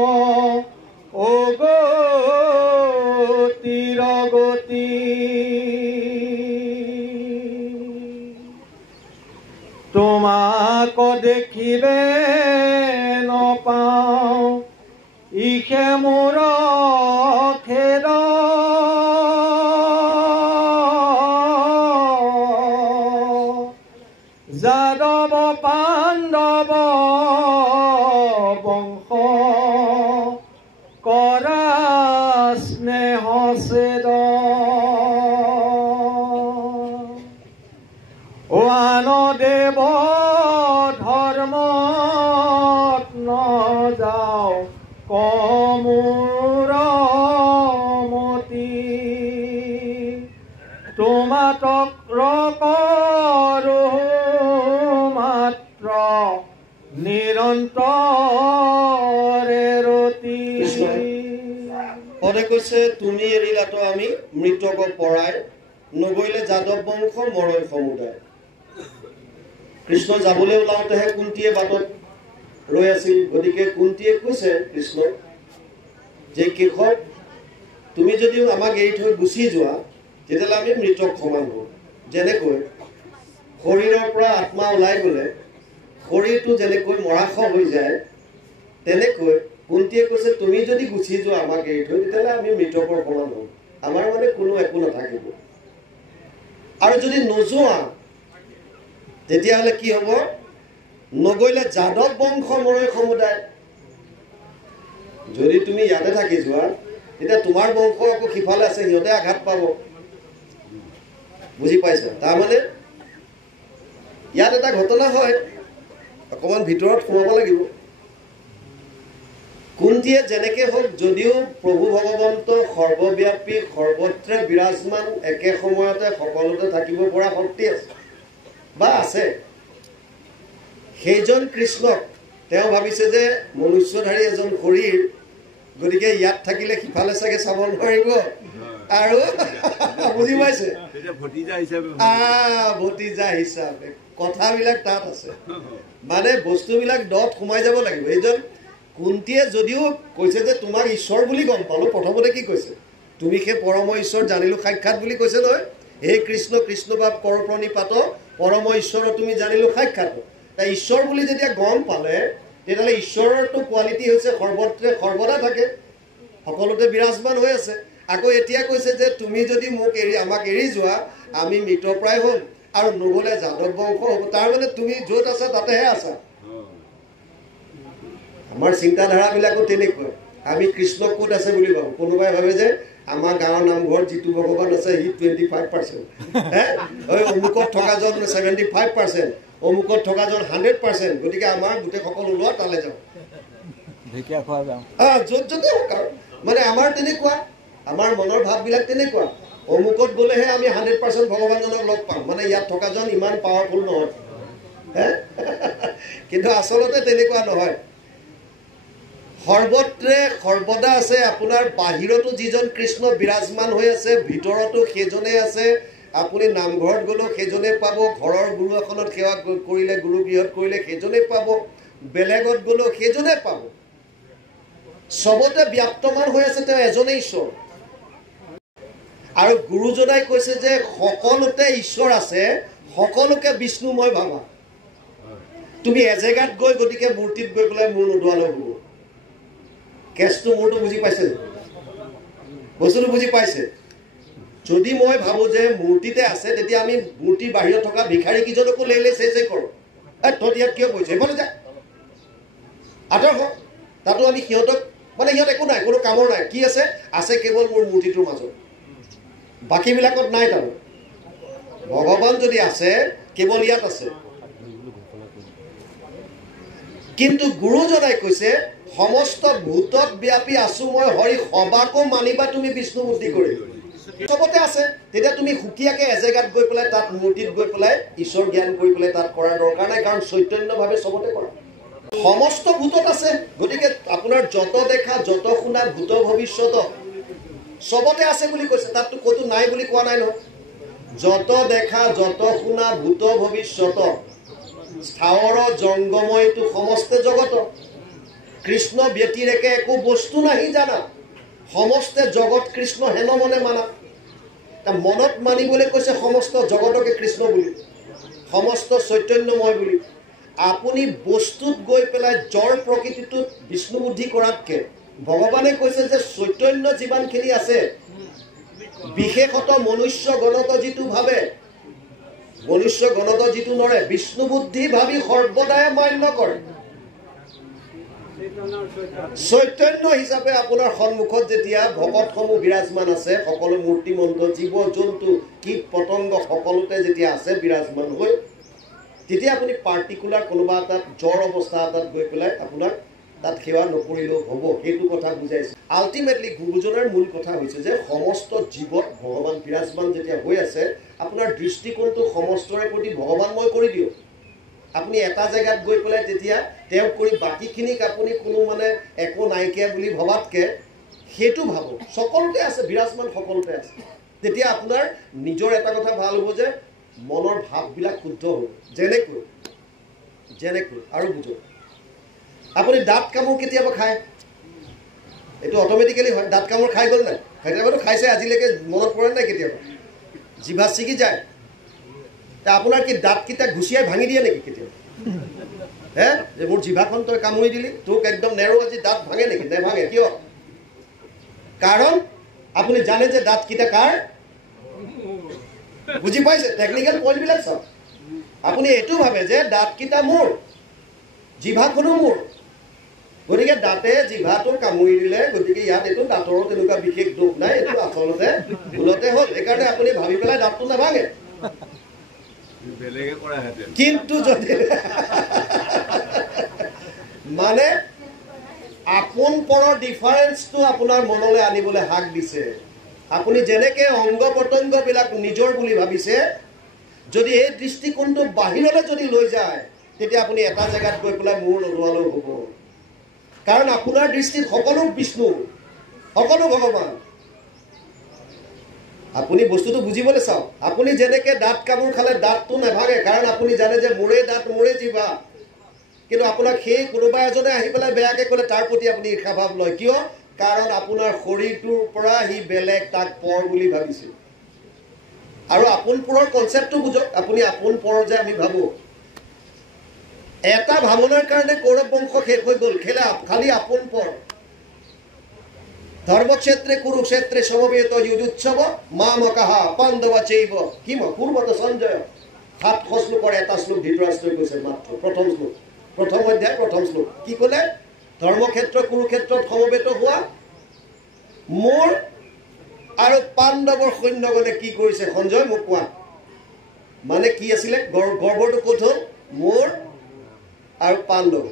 অগতিৰ গতি তোমাক দেখিবে নপাওঁ ইহে মোৰ খেদ যাদৱ পাণ্ডৱ বংশ কৰা স্নেহ ছেদ আন দেৱ ধৰ্মত নযাওঁ কমূৰ মতি তোমাতক ৰকৰো মাত্ৰ নিৰন্তৰে ৰতি পদে কৈছে তুমি এৰিলাতো আমি মৃতক পৰাই নগৈলে যাদৱ বংশ মৰৈ সমুদায় কৃষ্ণ যাবলৈ ওলাওঁতেহে কুন্তীয়ে বাটত ৰৈ আছিল। গতিকে কুন্তীয়ে কৈছে কৃষ্ণক যে কেশৱ, তুমি যদিও আমাক এৰি থৈ গুচি যোৱা তেতিয়াহ'লে আমি মৃতক সমান হওঁ। যেনেকৈ শৰীৰৰ পৰা আত্মা ওলাই গ'লে শৰীৰটো যেনেকৈ মৰাশ হৈ যায়, তেনেকৈ কুন্তীয়ে কৈছে তুমি যদি গুচি যোৱা আমাক এৰি থৈ তেতিয়াহ'লে আমি মৃতকৰ সমান হওঁ, আমাৰ মানে কোনো একো নাথাকিব। আৰু যদি নোযোৱা তেতিয়াহ'লে কি হ'ব? নগৈলে যাদৱ বংশ মৰৈ সমুদায়। যদি তুমি ইয়াতে থাকি যোৱা তেতিয়া তোমাৰ বংশ আকৌ সিফালে আছে, সিহঁতে আঘাত পাব। বুজি পাইছা? তাৰমানে ইয়াত এটা ঘটনা হয়, অকণমান ভিতৰত সোমাব লাগিব। কুন্তীয়ে যেনেকে হওক, যদিও প্ৰভু ভগৱন্ত সৰ্বব্যাপী সৰ্বত্ৰে বিৰাজমান, একে সময়তে সকলোতে থাকিব পৰা শক্তি আছে বা আছে, সেইজন কৃষ্ণক তেওঁ ভাবিছে যে মনুষ্যধাৰী এজন শৰীৰ, গতিকে ইয়াত থাকিলে সিফালে চাগে চাব নোৱাৰিব। আৰু বুজি পাইছে? ভতিজা হিচাপে কথাবিলাক তাত আছে, মানে বস্তুবিলাক দত সোমাই যাব লাগিব। এইজন কুন্তীয়ে যদিও কৈছে যে তোমাক ঈশ্বৰ বুলি গম পালো, প্ৰথমতে কি কৈছে? তুমি সেই পৰম ঈশ্বৰ জানিলো সাক্ষাৎ বুলি কৈছে নহয়। হে কৃষ্ণ, কৃষ্ণ বাপ কৰ প্ৰণিপাত, পৰম ঈশ্বৰ তুমি জানিলো সাক্ষাৎ। তাই ঈশ্বৰ বুলি যেতিয়া গম পালে তেতিয়াহ'লে ঈশ্বৰৰটো কোৱালিটি হৈছে সৰ্বত্ৰে সৰ্বদা থাকে, সকলোতে বিৰাজমান হৈ আছে। আকৌ এতিয়া কৈছে যে তুমি যদি আমাক এৰি যোৱা আমি মৃতপ্ৰায় হ'ম আৰু নগ'লে যাদৱ বংশ হ'ব। তাৰমানে তুমি য'ত আছা তাতেহে আছা। আমাৰ চিন্তাধাৰাবিলাকো তেনেকুৱা। আমি কৃষ্ণক ক'ত আছে বুলি ভাবোঁ। কোনোবাই ভাবে যে আমাৰ গাঁৱৰ নামঘৰত যিটো ভগৱান আছে সি 25%, অমুকত থকাজন 75%, অমুকত থকাজন 100%। গতিকে আমাৰ গোটেই সকলো ওলোৱা তালৈ যাওঁ, য'ত য'তে হওক আৰু। মানে আমাৰ তেনেকুৱা, আমাৰ মনৰ ভাৱবিলাক তেনেকুৱা। অমুকত গ'লেহে আমি 100% ভগৱানজনক লগ পাম, মানে ইয়াত থকাজন ইমান পাৱাৰফুল নহয়। কিন্তু আচলতে তেনেকুৱা নহয়। সৰ্বত্ৰে সৰ্বদা আছে। আপোনাৰ বাহিৰতো যিজন কৃষ্ণ বিৰাজমান হৈ আছে, ভিতৰতো সেইজনে আছে। আপুনি নামঘৰত গ'লেও সেইজনে পাব, ঘৰৰ গুৰু এখনত সেৱা কৰিলে, গুৰু গৃহত কৰিলে সেইজনে পাব, বেলেগত গ'লেও সেইজনে পাব। চবতে ব্যাপ্তমান হৈ আছে তেওঁ এজনেই ঈশ্বৰ। আৰু গুৰুজনাই কৈছে যে সকলোতে ঈশ্বৰ আছে, সকলোকে বিষ্ণুময় ভাবা। তুমি এজেগাত গৈ গতিকে মূৰ্তিত গৈ পেলাই মূৰ নোদোৱালৈ হ'ব। কেছটো মোৰটো বুজি পাইছে? বস্তুটো বুজি পাইছে? যদি মই ভাবোঁ যে মূৰ্তিতে আছে, তেতিয়া আমি মূৰ্তিৰ বাহিৰত থকা ভিখাৰী কেইজনকো লেই চেই কৰোঁ। তহঁত ইয়াত কিয় কৰিছে? এইফালে যা, আঁতৰ হওক। তাতো আমি সিহঁতক, মানে সিহঁত একো নাই, কোনো কামৰ নাই। কি আছে? আছে কেৱল মোৰ মূৰ্তিটোৰ মাজত, বাকীবিলাকত নাই। তাৰমানে ভগৱান যদি আছে কেৱল ইয়াত আছে। কিন্তু গুৰুজনাই কৈছে সমস্ত ভূতত ব্যাপী আছো মই হৰি, সবাকো মানিবা তুমি বিষ্ণু বুদ্ধি কৰি। চবতে আছে। তেতিয়া তুমি সুকীয়াকে এজেগাত গৈ পেলাই তাত মূৰ্তিত গৈ পেলাই ঈশ্বৰ জ্ঞান কৰি পেলাই তাত কৰাৰ দৰকাৰ নাই, কাৰণ চৈতন্যভাৱে চবতে কৰা। সমস্ত ভূতত আছে। গতিকে আপোনাৰ যত দেখা যত শুনা ভূত ভৱিষ্যত চবতে আছে বুলি কৈছে, তাততো ক'তো নাই বুলি কোৱা নাই নহয়। যত দেখা যত শুনা ভূত ভৱিষ্যত স্থাৱৰ জংগময়টো সমস্তে জগত, কৃষ্ণ ব্যতিৰেকে একো বস্তু নাহি জানা, সমস্তে জগত কৃষ্ণ হেন মনে মানা। মনত মানিবলৈ কৈছে সমস্ত জগতকে কৃষ্ণ বুলি, সমস্ত চৈতন্যময় বুলি। আপুনি বস্তুত গৈ পেলাই জড় প্ৰকৃতিটোত বিষ্ণু বুদ্ধি কৰাতকে ভগৱানে কৈছে যে চৈতন্য যিমানখিনি আছে, বিশেষত মনুষ্য গণত যিটো ভাবে, মনুষ্য গণত যিটো নৰে, বিষ্ণু বুদ্ধি ভাবি সৰ্বদাই মান্য কৰে। চৈতন্য হিচাপে আপোনাৰ সন্মুখত যেতিয়া ভকতসমূহ বিৰাজমান আছে, সকলো মূৰ্তি মন্ত্ৰ জীৱ জন্তু কীট পতংগ সকলোতে যেতিয়া আছে বিৰাজমান হৈ, তেতিয়া আপুনি পাৰ্টিকুলাৰ কোনোবা এটাত জ্বৰ অৱস্থা এটাত গৈ পেলাই আপোনাক তাত সেৱা নকৰিলেও হ'ব, সেইটো কথা বুজাইছে। আল্টিমেটলি গুৰুজনাৰ মূল কথা হৈছে যে সমস্ত জীৱত ভগৱান বিৰাজমান যেতিয়া হৈ আছে, আপোনাৰ দৃষ্টিকোণটো সমস্তৰে প্ৰতি ভগৱানময় কৰি দিয়ক। আপুনি এটা জেগাত গৈ পেলাই তেতিয়া তেওঁক কৰি বাকীখিনিক আপুনি কোনো মানে একো নাইকিয়া বুলি ভবাতকে সেইটো ভাবক সকলোতে আছে, বিৰাজমান সকলোতে আছে। তেতিয়া আপোনাৰ নিজৰ এটা কথা ভাল হ'ব যে মনৰ ভাৱবিলাক শুদ্ধ হ'ব। যেনেকৈ আৰু বুজক, আপুনি দাঁত কামোৰ কেতিয়াবা খায়? এইটো অট'মেটিকেলি হয়। দাঁত কামোৰ খাই গ'ল নাই? কেতিয়াবাতো খাইছে, আজিলৈকে মনত পৰে নাই কেতিয়াবা? জিভা ছিগি যায়। আপোনাৰ কি দাঁতকেইটা ঘুচিয়াই ভাঙি দিয়ে নেকি কেতিয়াবা? হে, যে মোৰ জিভাখন তই কামুৰি দিলি, তোক একদম নেৰো আজি দাঁত ভাঙে নেকি? নেভাঙে। কিয়? কাৰণ আপুনি জানে যে দাঁতকেইটা কাৰ? বুজি পাইছে? টেকনিকেল পইণ্টবিলাক চাওক। আপুনি এইটো ভাবে যে দাঁতকেইটা মোৰ, জিভাখনো মোৰ, গতিকে দাঁতে জিভাটো কামুৰি দিলে, গতিকে ইয়াত এইটো দাঁতৰো তেনেকুৱা বিশেষ দুখ নাই, এইটো আচলতে ভুলতে হ'ল, সেইকাৰণে আপুনি ভাবি পেলাই দাঁতটো নাভাঙে। কিন্তু যদি মানে আপোন পৰৰ ডিফাৰেঞ্চটো আপোনাৰ মনলৈ আনিবলৈ হাক দিছে। আপুনি যেনেকে অংগ প্ৰত্যংগবিলাক নিজৰ বুলি ভাবিছে, যদি এই দৃষ্টিকোণটো বাহিৰলৈ যদি লৈ যায়, তেতিয়া আপুনি এটা জেগাত গৈ পেলাই মূৰ নোলোৱালেও হ'ব। কাৰণ আপোনাৰ দৃষ্টিত সকলো বিষ্ণু, সকলো ভগৱান। আপুনি বস্তুটো বুজিবলৈ চাওক। আপুনি যেনেকে দাঁত কামোৰ খালে দাঁতটো নাভাঙে, কাৰণ আপুনি জানে যে মোৰে দাঁত মোৰে জিভা। কিন্তু আপোনাক সেই কোনোবা এজনে আহি পেলাই বেয়াকে ক'লে তাৰ প্ৰতি আপুনি ঈৰ্ষাভাৱ লয়। কিয়? কাৰণ আপোনাৰ শৰীৰটোৰ পৰা সি বেলেগ, তাক পৰ বুলি ভাবিছিল। আৰু আপোন পৰৰ কনচেপ্টটো বুজক। আপুনি আপোন পৰ যে আমি ভাবো, এটা ভাৱনাৰ কাৰণে কৌৰৱ বংশ শেষ হৈ গ'ল, খালি আপোন পৰ। ধৰ্মক্ষেত্ৰে কুৰুক্ষেত্ৰে সমবেত যুযুৎসৱ মামকাহ পাণ্ডৱ চৈব কিম কুৰ্বত সঞ্জয়। 700 শ্লোকৰ এটা শ্লোক ধৃতৰাষ্ট্ৰই কৈছে মাত্ৰ, প্ৰথম শ্লোক, প্ৰথম অধ্যায় প্ৰথম শ্লোক। কি ক'লে? ধৰ্মক্ষেত্ৰ কুৰুক্ষেত্ৰত সমবেত হোৱা মোৰ আৰু পাণ্ডৱৰ সৈন্যগণে কি কৰিছে সঞ্জয় মোক কোৱা। মানে কি আছিলে? গৰ্বটো ক'ত হ'ল? মোৰ আৰু পাণ্ডৱ।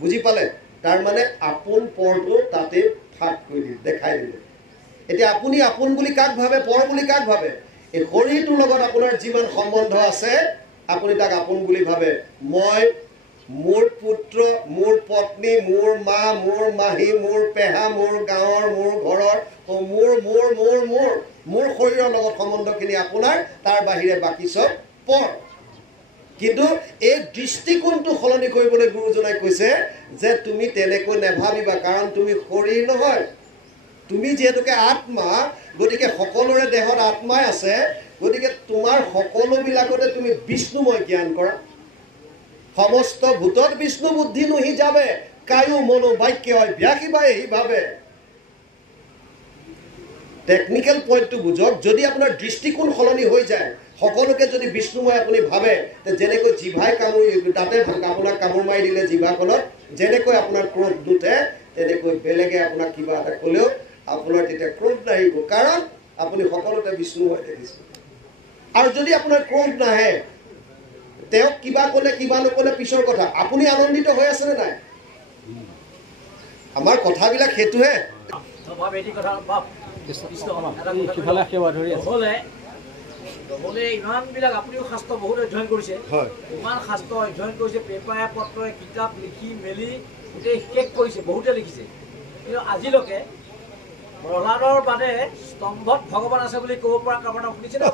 বুজি পালে? তাৰ মানে আপোন পৰটো তাতে ফাক কৰি দিলে, দেখাই দিলে। এতিয়া আপুনি আপোন বুলি কাক ভাবে, পৰ বুলি কাক ভাবে? এই শৰীৰটোৰ লগত আপোনাৰ যিমান সম্বন্ধ আছে, আপুনি তাক আপোন বুলি ভাবে। মই, মোৰ পুত্ৰ, মোৰ পত্নী, মোৰ মা, মোৰ মাহী, মোৰ পেহা, মোৰ গাঁৱৰ, মোৰ ঘৰৰ, মোৰ শৰীৰৰ লগত সম্বন্ধখিনি আপোনাৰ, তাৰ বাহিৰে বাকী চব পৰ। কিন্তু এই দৃষ্টিকোণটো সলনি কৰিবলৈ গুৰুজনাই কৈছে যে তুমি তেনেকৈ নেভাবিবা, কাৰণ তুমি শৰীৰ নহয়, তুমি যিহেতুকে আত্মা, গতিকে সকলোৰে দেহত আত্মাই আছে, গতিকে তোমাৰ সকলোবিলাকতে তুমি বিষ্ণুময় জ্ঞান কৰা। সমস্ত ভূতত বিষ্ণু বুদ্ধি নহি যাবে, কায়ু মনো বাক্য ব্যাসিবা এহি ভাবে। টেকনিকেল পইণ্টটো বুজক। যদি আপোনাৰ দৃষ্টিকোণ সলনি হৈ যায়, সকলোকে যদি বিষ্ণুময় আপুনি ভাবে, যেনেকৈ জিভাই কামুৰি তাতে আপোনাক কামোৰ মাৰি দিলে জিভাখনত, যেনেকৈ আপোনাৰ ক্ৰোধ নুঠে, তেনেকৈ বেলেগে আপোনাক কিবা এটা ক'লেও আপোনাৰ তেতিয়া ক্ৰোধ নাহিব, কাৰণ আপুনি সকলোতে বিষ্ণুময় দেখিছে। আৰু যদি আপোনাৰ ক্ৰোধ নাহে, তেওঁক কিবা ক'লে কিবা নক'লে পিছৰ কথা, আপুনি আনন্দিত হৈ আছেনে নাই? আমাৰ কথাবিলাক সেইটোহে। ইমানবিলাক আপুনিও শাস্ত্ৰ বহুত অধ্যয়ন কৰিছে, ইমান শাস্ত্ৰ অধ্যয়ন কৰিছে, পেপাৰে পত্ৰই কিতাপ লিখি মেলি গোটেই শেষ কৰিছে, বহুতে লিখিছে। কিন্তু আজিলৈকে প্ৰহ্লাদৰ বাদে স্তম্ভত ভগৱান আছে বুলি ক'ব পৰা কাৰোবাৰ শুনিছে নে?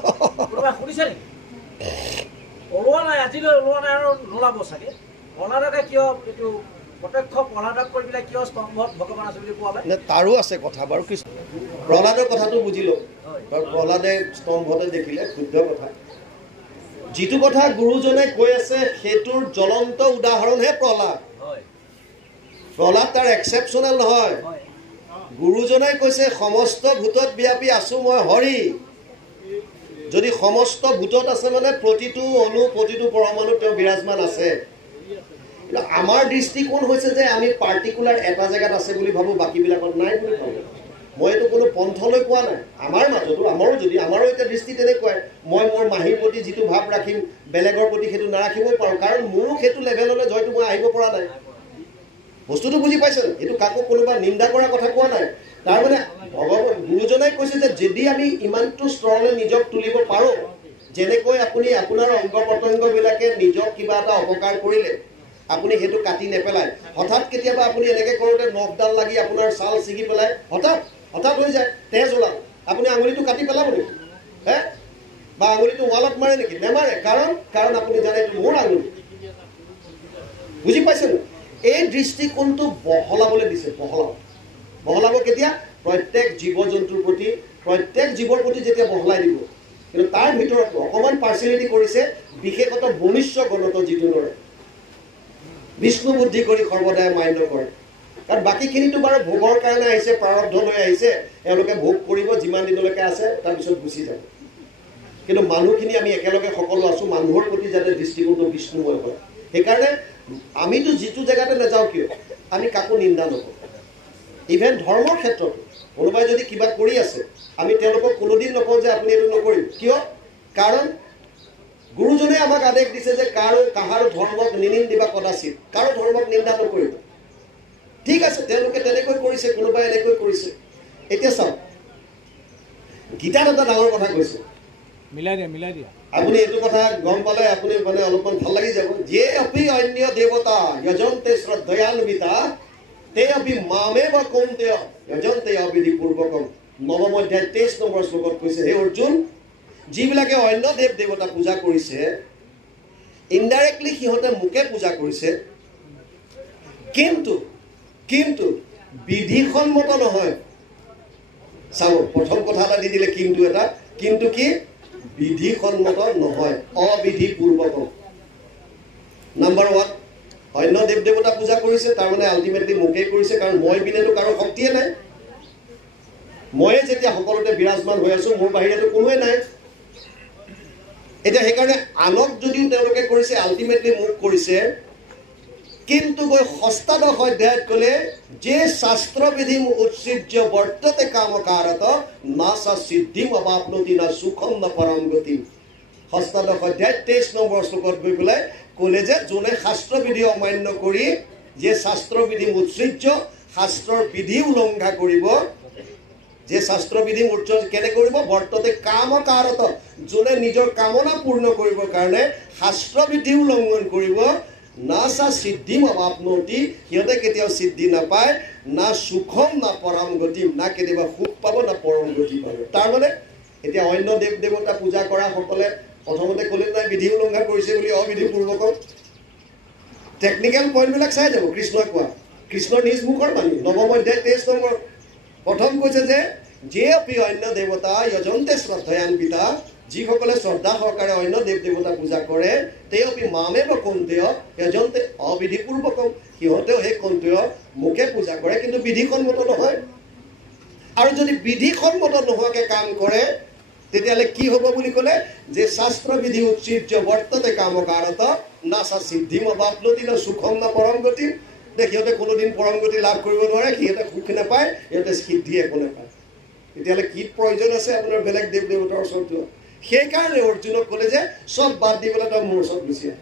কোনোবাই শুনিছে নেকি? ওলোৱা নাই, আজিলৈ ওলোৱা নাই আৰু নোলাব চাগে। প্ৰহ্লাদকে কিয় এইটো প্ৰত্যক্ষ প্ৰহ্লাদক কৰি পেলাই কিয় স্তম্ভত ভগৱান আছে বুলি কোৱা হয়? তাৰো আছে কথা বাৰু। কি প্ৰহ্লাদৰ কথাটো বুজিলো, প্ৰহ্লাদে স্তম্ভতে দেখিলে, শুদ্ধ কথা। যিটো কথা গুৰুজনে কৈ আছে সেইটোৰ জ্বলন্ত উদাহৰণহে প্ৰহ্লাদ। প্ৰহ্লাদ তাৰ এক্সেপশ্যনেল নহয়। গুৰুজনাই কৈছে সমস্ত ভূতত ব্যাপী আছো মই হৰি। যদি সমস্ত ভূতত আছে মানে প্ৰতিটো অণু, প্ৰতিটো পৰমাণু তেওঁ বিৰাজমান আছে। কিন্তু আমাৰ দৃষ্টিকোণ হৈছে যে আমি পাৰ্টিকুলাৰ এটা জেগাত আছে বুলি ভাবোঁ, বাকীবিলাকত নাই বুলি ভাবোঁ। মই এইটো কোনো পন্থলৈ কোৱা নাই। আমাৰ মাজতো আমাৰো এতিয়া দৃষ্টি তেনেকুৱাই। মই মোৰ মাহীৰ প্ৰতি যিটো ভাৱ ৰাখিম, বেলেগৰ প্ৰতি সেইটো নাৰাখিবও পাৰোঁ, কাৰণ মোৰো সেইটো লেভেললৈ হয়তো মই আহিব পৰা নাই। বস্তুটো বুজি পাইছে? এইটো কাকো কোনোবা নিন্দা কৰাৰ কথা কোৱা নাই। তাৰমানে গুৰুজনাই কৈছে যে যদি আমি ইমানটো স্তৰলৈ নিজক তুলিব পাৰোঁ, যেনেকৈ আপুনি আপোনাৰ অংগ প্ৰত্যংগবিলাকে নিজক কিবা এটা অপকাৰ কৰিলে আপুনি সেইটো কাটি নেপেলায়। হঠাৎ কেতিয়াবা আপুনি এনেকৈ কৰোঁতে নখডাল লাগি আপোনাৰ ছাল ছিগি পেলাই হঠাৎ হৈ যায়, তেজ ওলাল, আপুনি আঙুলিটো কাটি পেলাব নেকি? বা আঙুলিটো ৱালত মাৰে নেকি? নেমাৰে। কাৰণ আপুনি জানে এইটো মোৰ আঙুলি। বুজি পাইছে? এই দৃষ্টিকোণটো বহলাবলৈ দিছে। বহলাব কেতিয়া? প্ৰত্যেক জীৱ জন্তুৰ প্ৰতি, প্ৰত্যেক জীৱৰ প্ৰতি যেতিয়া বহলাই দিব। কিন্তু তাৰ ভিতৰত অকণমান পাৰ্চিয়েলিটি কৰিছে বিশেষত মনুষ্য গণত যিটো নৰে বিষ্ণু বুদ্ধি কৰি সৰ্বদাই মান্য কৰে। কাৰণ বাকীখিনিতো বাৰু ভোগৰ কাৰণে আহিছে, প্ৰাৰব্ধ লৈ আহিছে, এওঁলোকে ভোগ কৰিব যিমান দিনলৈকে আছে, তাৰপিছত গুচি যাব। কিন্তু মানুহখিনি আমি একেলগে সকলো আছোঁ, মানুহৰ প্ৰতি যাতে দৃষ্টিকোণটো বিষ্ণুময় হয়। সেইকাৰণে আমিতো যিটো জেগাতে নাযাওঁ কিয় আমি কাকো নিন্দা নকৰোঁ। ইভেন ধৰ্মৰ ক্ষেত্ৰতো কোনোবাই যদি কিবা কৰি আছে আমি তেওঁলোকক কোনোদিন নকওঁ যে আপুনি এইটো নকৰিব। কিয়? কাৰণ গুৰুজনে আমাক আদেশ দিছে যে কাহাৰো ধৰ্মক নিনিন্দিবা কদাচিত, কাৰো ধৰ্মক নিন্দা নকৰিব। ঠিক আছে, তেওঁলোকে তেনেকৈ কৰিছে, কোনোবাই এনেকৈ কৰিছে। এতিয়া চাওক, গীতাত এটা ডাঙৰ কথা কৈছে, মিলাই দিয়া আপুনি এইটো কথা গম পালে আপুনি মানে অলপমান ভাল লাগি যাব। যে অপি অন্য দেৱতা যজন্তে শ্ৰদ্ধয়ান্বিতা তে অপি মামেব কৌন্তেয় যজন্তে অবিধি পূৰ্বকম। নৱম অধ্যায় 23 নম্বৰ শ্লোকত কৈছে, হে অৰ্জুন, যিবিলাকে অন্য দেৱ দেৱতা পূজা কৰিছে ইনডাইৰেক্টলি সিহঁতে মোকে পূজা কৰিছে, কিন্তু বিধিসন্মত নহয়। চাব, প্ৰথম কথা এটা দি দিলে কিন্তু এটা, কিন্তু কি? বিধিসন্মত নহয়, অবিধিপূৰ্বকম। নাম্বাৰ 1, অন্য দেৱ দেৱতা পূজা কৰিছে, তাৰমানে আল্টিমেটলি মোকেই কৰিছে, কাৰণ মই বিনেতো কাৰো শক্তিয়ে নাই। ময়ে যেতিয়া সকলোতে বিৰাজমান হৈ আছো, মোৰ বাহিৰেতো কোনোৱে নাই। এতিয়া সেইকাৰণে আনক যদিও তেওঁলোকে কৰিছে, আল্টিমেটলি মোক কৰিছে। কিন্তু গৈ ষষ্ঠাদশ অধ্যায়ত ক'লে যে শাস্ত্ৰবিধি উৎসৃজ্য বৰ্ততে কামকাৰত না সা সিদ্ধিম অবাপ্নোতি না সুখম না পৰম গতিম। ষষ্ঠাদশ অধ্যায় 23 নম্বৰ শ্লোকত গৈ পেলাই ক'লে যে যোনে শাস্ত্ৰবিধি অমান্য কৰি, যে শাস্ত্ৰবিধি উৎসৃজ্য, শাস্ত্ৰৰ বিধি উলংঘা কৰিব, যে শাস্ত্ৰবিধি কেনে কৰিব? বৰ্ততে কামকাৰত, যোনে নিজৰ কামনা পূৰ্ণ কৰিবৰ কাৰণে শাস্ত্ৰবিধি উলংঘন কৰিব, না চা সিদ্ধিম অবাপ্নোতি, সিহঁতে কেতিয়াও সিদ্ধি নাপায়, না সুখম না পৰম গতিম, না কেতিয়াবা সুখ পাব না পৰম গতি পাব। তাৰমানে এতিয়া অন্য দেৱ দেৱতা পূজা কৰা সকলে প্ৰথমতে ক'লে নাই বিধি উলংঘা কৰিছে বুলি, অবিধিপূৰ্বকম। টেকনিকেল পইণ্টবিলাক চাই যাব কৃষ্ণই কোৱা, কৃষ্ণৰ নিজ মুখৰ বাণী। নৱম অধ্যায় 23 নম্বৰ প্ৰথম কৈছে যে অপি অন্য দেৱতা যজন্তে শ্ৰদ্ধয়ান্বিতা, যিসকলে শ্ৰদ্ধা সহকাৰে অন্য দেৱ দেৱতা পূজা কৰে, তে অপি মামেব কৌন্তেয় যজন্তে অবিধিপূৰ্বকম, সিহঁতেও সেই কৌন্তেয় মোকে পূজা কৰে, কিন্তু বিধিসন্মত নহয়। আৰু যদি বিধিসন্মত নোহোৱাকৈ কাম কৰে তেতিয়াহ'লে কি হ'ব বুলি ক'লে? যে শাস্ত্ৰবিধি উৎসৃজ্য বৰ্ততে কামকাৰত না সা সিদ্ধিম অবাপ্নোতি না সুখম না পৰম গতিম। সিহঁতে কোনোদিন পৰম গতি লাভ কৰিব নোৱাৰে, সিহঁতে সুখ নাপায়, সিহঁতে সিদ্ধি একো নাপায়। তেতিয়াহ'লে কি প্ৰয়োজন আছে আপোনাৰ বেলেগ দেৱ দেৱতাৰ ওচৰত যোৱা? সেইকাৰণে অৰ্জুনক ক'লে যে চব বাদ দি পেলাই তই মোৰ ওচৰত গুচি আহ।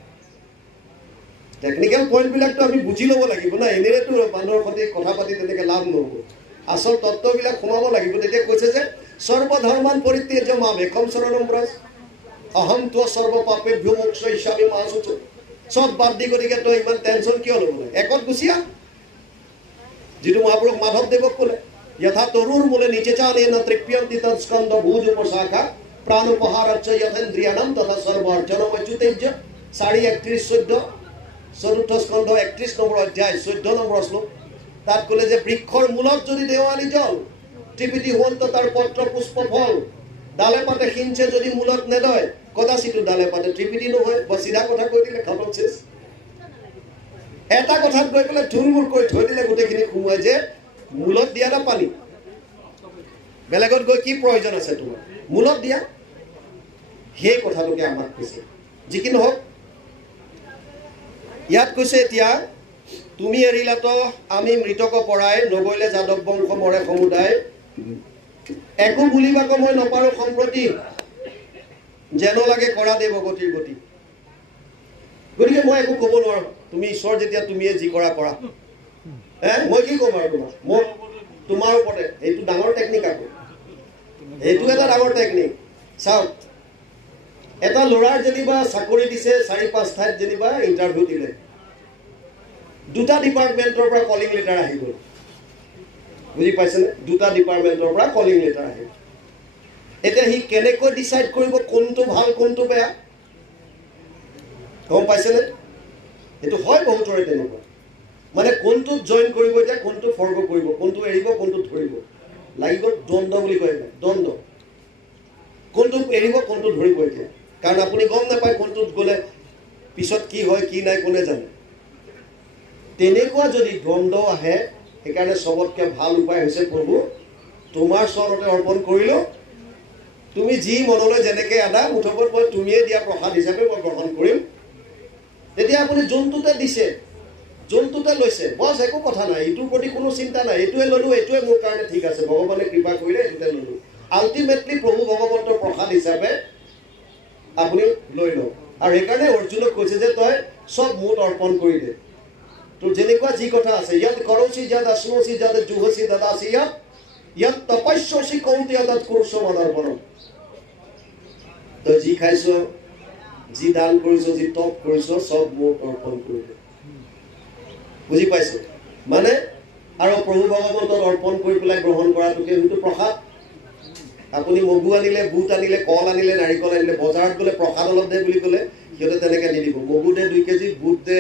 টেকনিকেল পইণ্টবিলাকতো আমি বুজি ল'ব লাগিব না, এনেইতো মানুহৰ সৈতে কথা পাতি তেনেকৈ লাভ নহ'ব। আচল তত্ত্ববিলাক সোমাব লাগিব। তেতিয়া কৈছে যে সৰ্বধৰ্মান পৰিত্যাজ্য মাম একম শৰণম ব্ৰজ অহম ত্ব সৰ্বপাপেভ্যো মোক্ষয়িষ্যামি মা শুচি। চব বাদ দি গতিকে তই ইমান টেনশ্যন কিয় ল'ব লাগে? একত গুচি আহ। যিটো মহাপুৰুষ মাধৱদেৱক ক'লে, যথা তৰুৰ মূলে নিচেচানেন তৃপ্যন্তি তৎস্কন্ধ ভুজ উপশাখা প্ৰাণোপহাৰচ্চ যথেন্দ্ৰিয়ানাম তথা সৰ্বাৰ্জনম অচ্যুতেজ্য। 4:31-14 চতুৰ্থ স্কন্ধ 31 নম্বৰ অধ্যায় 14 নম্বৰ শ্লোক। তাত ক'লে যে বৃক্ষৰ মূলত যদি দেৱালী জল ত্ৰিপিটি হোৱন্ত তাৰ পত্ৰ পুষ্প ফল, ডালে পাতে সিঞ্চে যদি মূলত নেদয় কদাচিতো ডালে পাতে ত্ৰিপিটি নহয়। বৰ চিধা কথা কৈ দিলে, খতম শেষ। এটা কথাত গৈ পেলাই থুলমূল কৰি থৈ দিলে গোটেইখিনি সোমোৱাই যে মূলত দিয়া এটা পানী, বেলেগত গৈ কি প্ৰয়োজন আছে তোমাৰ? মূলত দিয়া। সেই কথাটোকে আমাক কৈছে। যি কি নহওক, ইয়াত কৈছে এতিয়া তুমি এৰিলাত আমি মৃতক পৰাই, নগৈলে যাদৱ বংশ মৰে সমুদায়, একো বুলিবাক মই নপাৰো সম্প্ৰতি, যেন লাগে কৰা দেৱ গতিৰ গতি। গতিকে মই একো ক'ব নোৱাৰো, তুমি ঈশ্বৰ যেতিয়া তুমিয়ে যি কৰা কৰা। মই কি ক'ম আৰু তোমাক? মই তোমাৰ ওপৰতে, এইটো ডাঙৰ টেকনিক আকৌ, এইটো এটা ডাঙৰ টেকনিক। চাওক, এটা ল'ৰাৰ যেনিবা চাকৰি দিছে 4-5 ঠাইত, যেনিবা ইণ্টাৰভিউ দিলে, 2টা ডিপাৰ্টমেণ্টৰ পৰা কলিং লেটাৰ আহি গ'ল। বুজি পাইছেনে? 2টা ডিপাৰ্টমেণ্টৰ পৰা কলিং লেটাৰ আহি গ'ল। এতিয়া সি কেনেকৈ ডিচাইড কৰিব কোনটো ভাল কোনটো বেয়া? গম পাইছেনে? এইটো হয় বহুতৰে তেনেকুৱা। মানে কোনটোত জইন কৰিব এতিয়া, কোনটো ফৰ্গ কৰিব, কোনটো এৰিব, কোনটো ধৰিব। লাগি গ'ল দ্বন্দ্ব বুলি কয়, দ্বন্দ্ব। কোনটো এৰিব, কোনটো ধৰিব এতিয়া, কাৰণ আপুনি গম নাপায় কোনটোত গ'লে পিছত কি হয় কি নাই কোনে জানে। তেনেকুৱা যদি দ্বন্দ্ব আহে, সেইকাৰণে চবতকৈ ভাল উপায় হৈছে প্ৰভু তোমাৰ চৰণতে অৰ্পণ কৰিলোঁ, তুমি যি মনলৈ যেনেকৈ আদা মুঠৰ মই তুমিয়ে দিয়া প্ৰসাদ হিচাপে মই গ্ৰহণ কৰিম। তেতিয়া আপুনি যোনটোতে দিছে, যোনটোতে লৈছে, বছ একো কথা নাই, এইটোৰ প্ৰতি কোনো চিন্তা নাই, এইটোৱে ল'লোঁ, এইটোৱে মোৰ কাৰণে ঠিক আছে, ভগৱানে কৃপা কৰিলে এইটোতে ল'লোঁ। আল্টিমেটলি প্ৰভু ভগৱন্তৰ প্ৰসাদ হিচাপে আপুনি লৈ লওক। আৰু সেইকাৰণে অৰ্জুনক কৈছে যে তই চব মোত অৰ্পণ কৰি দে। তোৰ যেনেকুৱা যি কথা আছে, ইয়াত কৰচি যাত আশ্নচি যাত জুহচি দাদাচি ইয়াত তপস্যচি কৌন্তেয় তাত কুৰুষ মদৰ্পণম। তই যি খাইছ, যি দান কৰিছ, যি তপ কৰিছ, চব মোত অৰ্পণ কৰি দে। বুজি পাইছে? মানে আৰু প্ৰভু ভগৱন্তত অৰ্পণ কৰি পেলাই গ্ৰহণ কৰাটোকে সেইটো প্ৰসাদ। আপুনি মগু আনিলে, বুট আনিলে, কল আনিলে, নাৰিকল আনিলে, বজাৰত গ'লে প্ৰসাদ অলপ দে বুলি ক'লে সিহঁতে তেনেকৈ নিদিব। মগু দে 2 কেজি, বুট দে,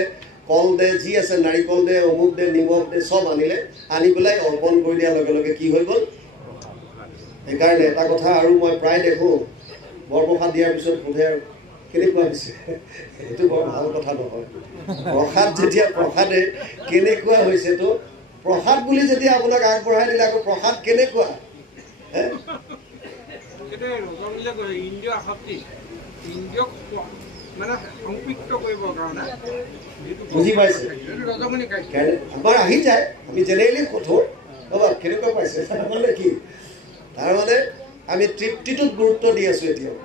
কল দে, যি আছে নাৰিকল দে, অমুক দে, নিমখ দে, চব আনিলে, আনি পেলাই অৰ্পণ কৰি দিয়াৰ লগে লগে কি হৈ গ'ল। সেইকাৰণে এটা কথা আৰু মই প্ৰায় দেখোঁ, বৰপ্ৰসাদ দিয়াৰ পিছত সোধে আৰু কেনেকুৱা হৈছে, সেইটো বৰ ভাল কথা নহয়। প্ৰসাদ যেতিয়া প্ৰসাদে কেনেকুৱা হৈছেতো, প্ৰসাদ বুলি যেতিয়া আপোনাক আগবঢ়াই দিলে আকৌ প্ৰসাদ কেনেকুৱা, বুজি পাইছে? আমাৰ আহি যায়, আমি জেনেৰেলি সোধো ৰ'বা কেনেকুৱা পাইছে, তাৰমানে কি, তাৰমানে আমি তৃপ্তিটোত গুৰুত্ব দি আছোঁ এতিয়াও।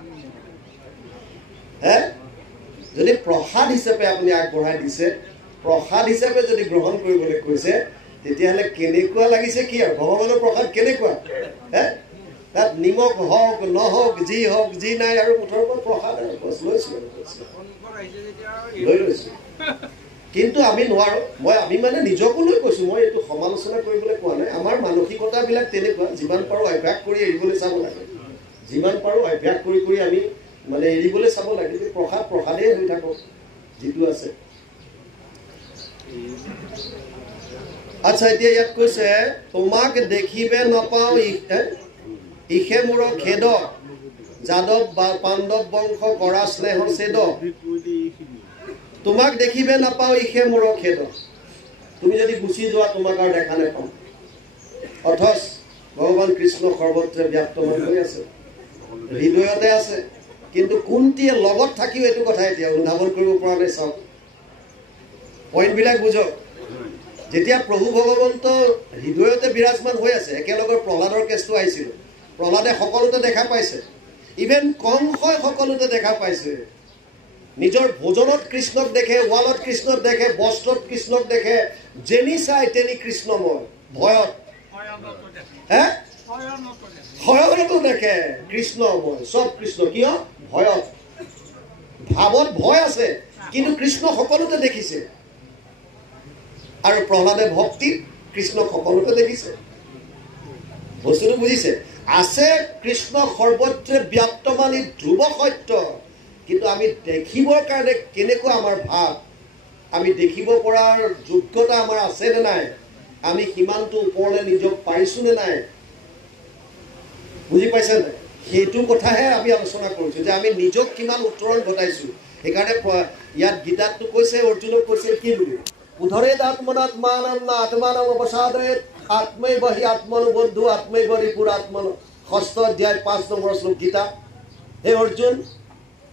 যদি প্ৰসাদ হিচাপে আপুনি আগবঢ়াই দিছে, প্ৰসাদ হিচাপে যদি গ্ৰহণ কৰিবলৈ কৈছে, তেতিয়াহ'লে কেনেকুৱা লাগিছে কি আৰু, ভগৱানৰ প্ৰসাদ কেনেকুৱা, তাত নিমখ হওক নহওক, যি হওক যি নাই, আৰু মুঠৰ ওপৰত প্ৰসাদ আৰু লৈছোঁ লৈ লৈছোঁ। কিন্তু আমি নোৱাৰোঁ, আমি মানে নিজকো লৈ কৈছোঁ, মই এইটো সমালোচনা কৰিবলৈ কোৱা নাই। আমাৰ মানসিকতাবিলাক তেনেকুৱা, যিমান পাৰোঁ অভ্যাস কৰি এৰিবলৈ চাব লাগে, যিমান পাৰোঁ অভ্যাস কৰি কৰি আমি মানে এৰিবলৈ চাব লাগে। প্ৰসাদ প্ৰসাদেই হৈ থাকক যিটো আছে। আচ্ছা, এতিয়া ইয়াত কৈছে তোমাক দেখিবে নাপাওঁ ইষে মোৰ খেদ, যাদৱ বা পাণ্ডৱ বংশ কৰা স্নেহ ছেদ। তোমাক দেখিবে নাপাওঁ ইষে মোৰ খেদ, তুমি যদি গুচি যোৱা তোমাক আৰু দেখা নাপাওঁ। অথচ ভগৱান কৃষ্ণ সৰ্বত্ৰে ব্যাপ্তমান হৈ আছে, হৃদয়তে আছে, কিন্তু কোনটিয়ে লগত থাকিও এইটো কথা এতিয়া অনুধাৱন কৰিব পৰা নাই। চাওক পইণ্টবিলাক বুজক। যেতিয়া প্ৰভু ভগৱন্ত হৃদয়তে বিৰাজমান হৈ আছে, একেলগৰ প্ৰহ্লাদৰ কেছটো আহিছিল, প্ৰহ্লাদে সকলোতে দেখা পাইছে, ইভেন কংসই সকলোতে দেখা পাইছে। নিজৰ ভোজনত কৃষ্ণক দেখে, ৱালত কৃষ্ণক দেখে, বস্ত্ৰত কৃষ্ণক দেখে, যেনি চাই তেনি কৃষ্ণময়, ভয়ত শয়নতো দেখে কৃষ্ণময়, চব কৃষ্ণ। কিয়? ভয়ত, ভাৱত ভয় আছে, কিন্তু কৃষ্ণ সকলোতে দেখিছে। আৰু প্ৰহ্লাদে ভক্তিত কৃষ্ণক সকলোতে দেখিছে। বস্তুটো বুজিছে? আছে কৃষ্ণ সৰ্বত্ৰে ব্যাপ্তমান, ই ধ্ৰুৱ সত্য। কিন্তু আমি দেখিবৰ কাৰণে কেনেকুৱা আমাৰ ভাৱ, আমি দেখিব পৰাৰ যোগ্যতা আমাৰ আছে নে নাই, আমি সিমানটো ওপৰলৈ নিজক পাৰিছোঁ নে নাই, বুজি পাইছে নাই? সেইটো কথাহে আমি আলোচনা কৰিছোঁ, যে আমি নিজক কিমান উত্তৰণ ঘটাইছোঁ। সেইকাৰণে ইয়াত গীতাতটো কৈছে, অৰ্জুনক কৈছে কি বুলি, উধৰে আত্মনাত্মান আত্মান অৱসাদে আত্মৈ বহি আত্মনুবন্ধু আত্মৈ বহি পুৰা আত্মন। 6ষ্ঠ অধ্যায় 5 নম্বৰ শ্লোক গীতা। হে অৰ্জুন,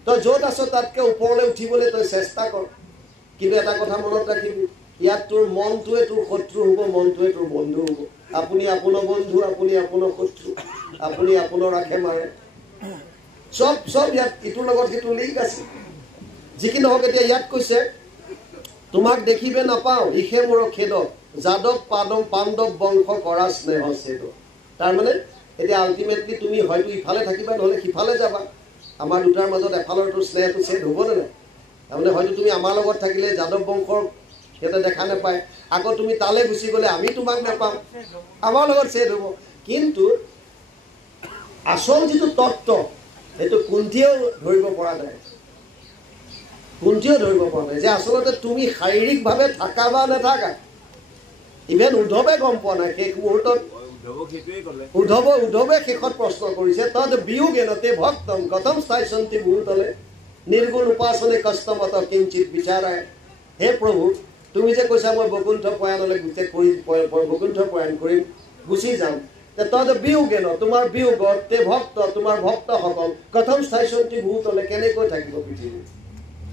তই য'ত আছ তাতকৈ ওপৰলৈ উঠিবলৈ তই চেষ্টা কৰ, কিন্তু এটা কথা মনত ৰাখিবি, ইয়াত তোৰ মনটোৱে তোৰ শত্ৰু হ'ব, মনটোৱে তোৰ বন্ধু হ'ব। আপুনি আপোনাৰ বন্ধু, আপুনি আপোনাৰ শত্ৰু, আপুনি আপোনাৰ ৰাখে মাৰে, চব ইয়াত ইটোৰ লগত সিটো লিংক আছে। যি কি নহওক, এতিয়া ইয়াত কৈছে তোমাক দেখিবে নাপাওঁ ইষে মোৰ খেদ, যাদৱ পাণ্ডৱ বংশ কৰা স্নেহ ছেদ। তাৰমানে এতিয়া আল্টিমেটলি তুমি হয়তো ইফালে থাকিবা, নহ'লে সিফালে যাবা। আমাৰ দুটাৰ মাজত এফালৰটো স্নেহটো ছেদ হ'বনে নাই? তাৰমানে হয়তো তুমি আমাৰ লগত থাকিলে যাদৱ বংশৰ সিহঁতে দেখা নাপায়, আকৌ তুমি তালৈ গুচি গ'লে আমি তোমাক নাপাম, আমাৰ লগত ছেদ হ'ব। কিন্তু আচল যিটো তত্ত্ব, সেইটো কোনটিয়েও ধৰিব পৰা নাই, কোনটিয়েও ধৰিব পৰা নাই, যে আচলতে তুমি শাৰীৰিকভাৱে থাকা বা নাথাকা, ইভেন উদ্ধৱে গম পোৱা নাই শেষ মুহূৰ্তত উদ্ধৱে শেষত প্ৰশ্ন কৰিছে তদ বিয়োগেনতে ভক্তম কথম স্থায়সন্তি মুহূৰ্তলে নিৰ্গুণ উপাসনে কষ্টমত কিঞ্চিত বিচাৰায় হে প্ৰভু তুমি যে কৈছা মই বৈকুণ্ঠ প্ৰয়াণলৈ বৈকুণ্ঠ প্ৰয়াণ কৰিম গুচি যাম তদ বিয়োগেন তোমাৰ বিয়োগত তে ভক্ত তোমাৰ ভক্তসকল কথম স্থায়সন্তি মুহূৰ্তলে কেনেকৈ থাকিব পৃথিৱীত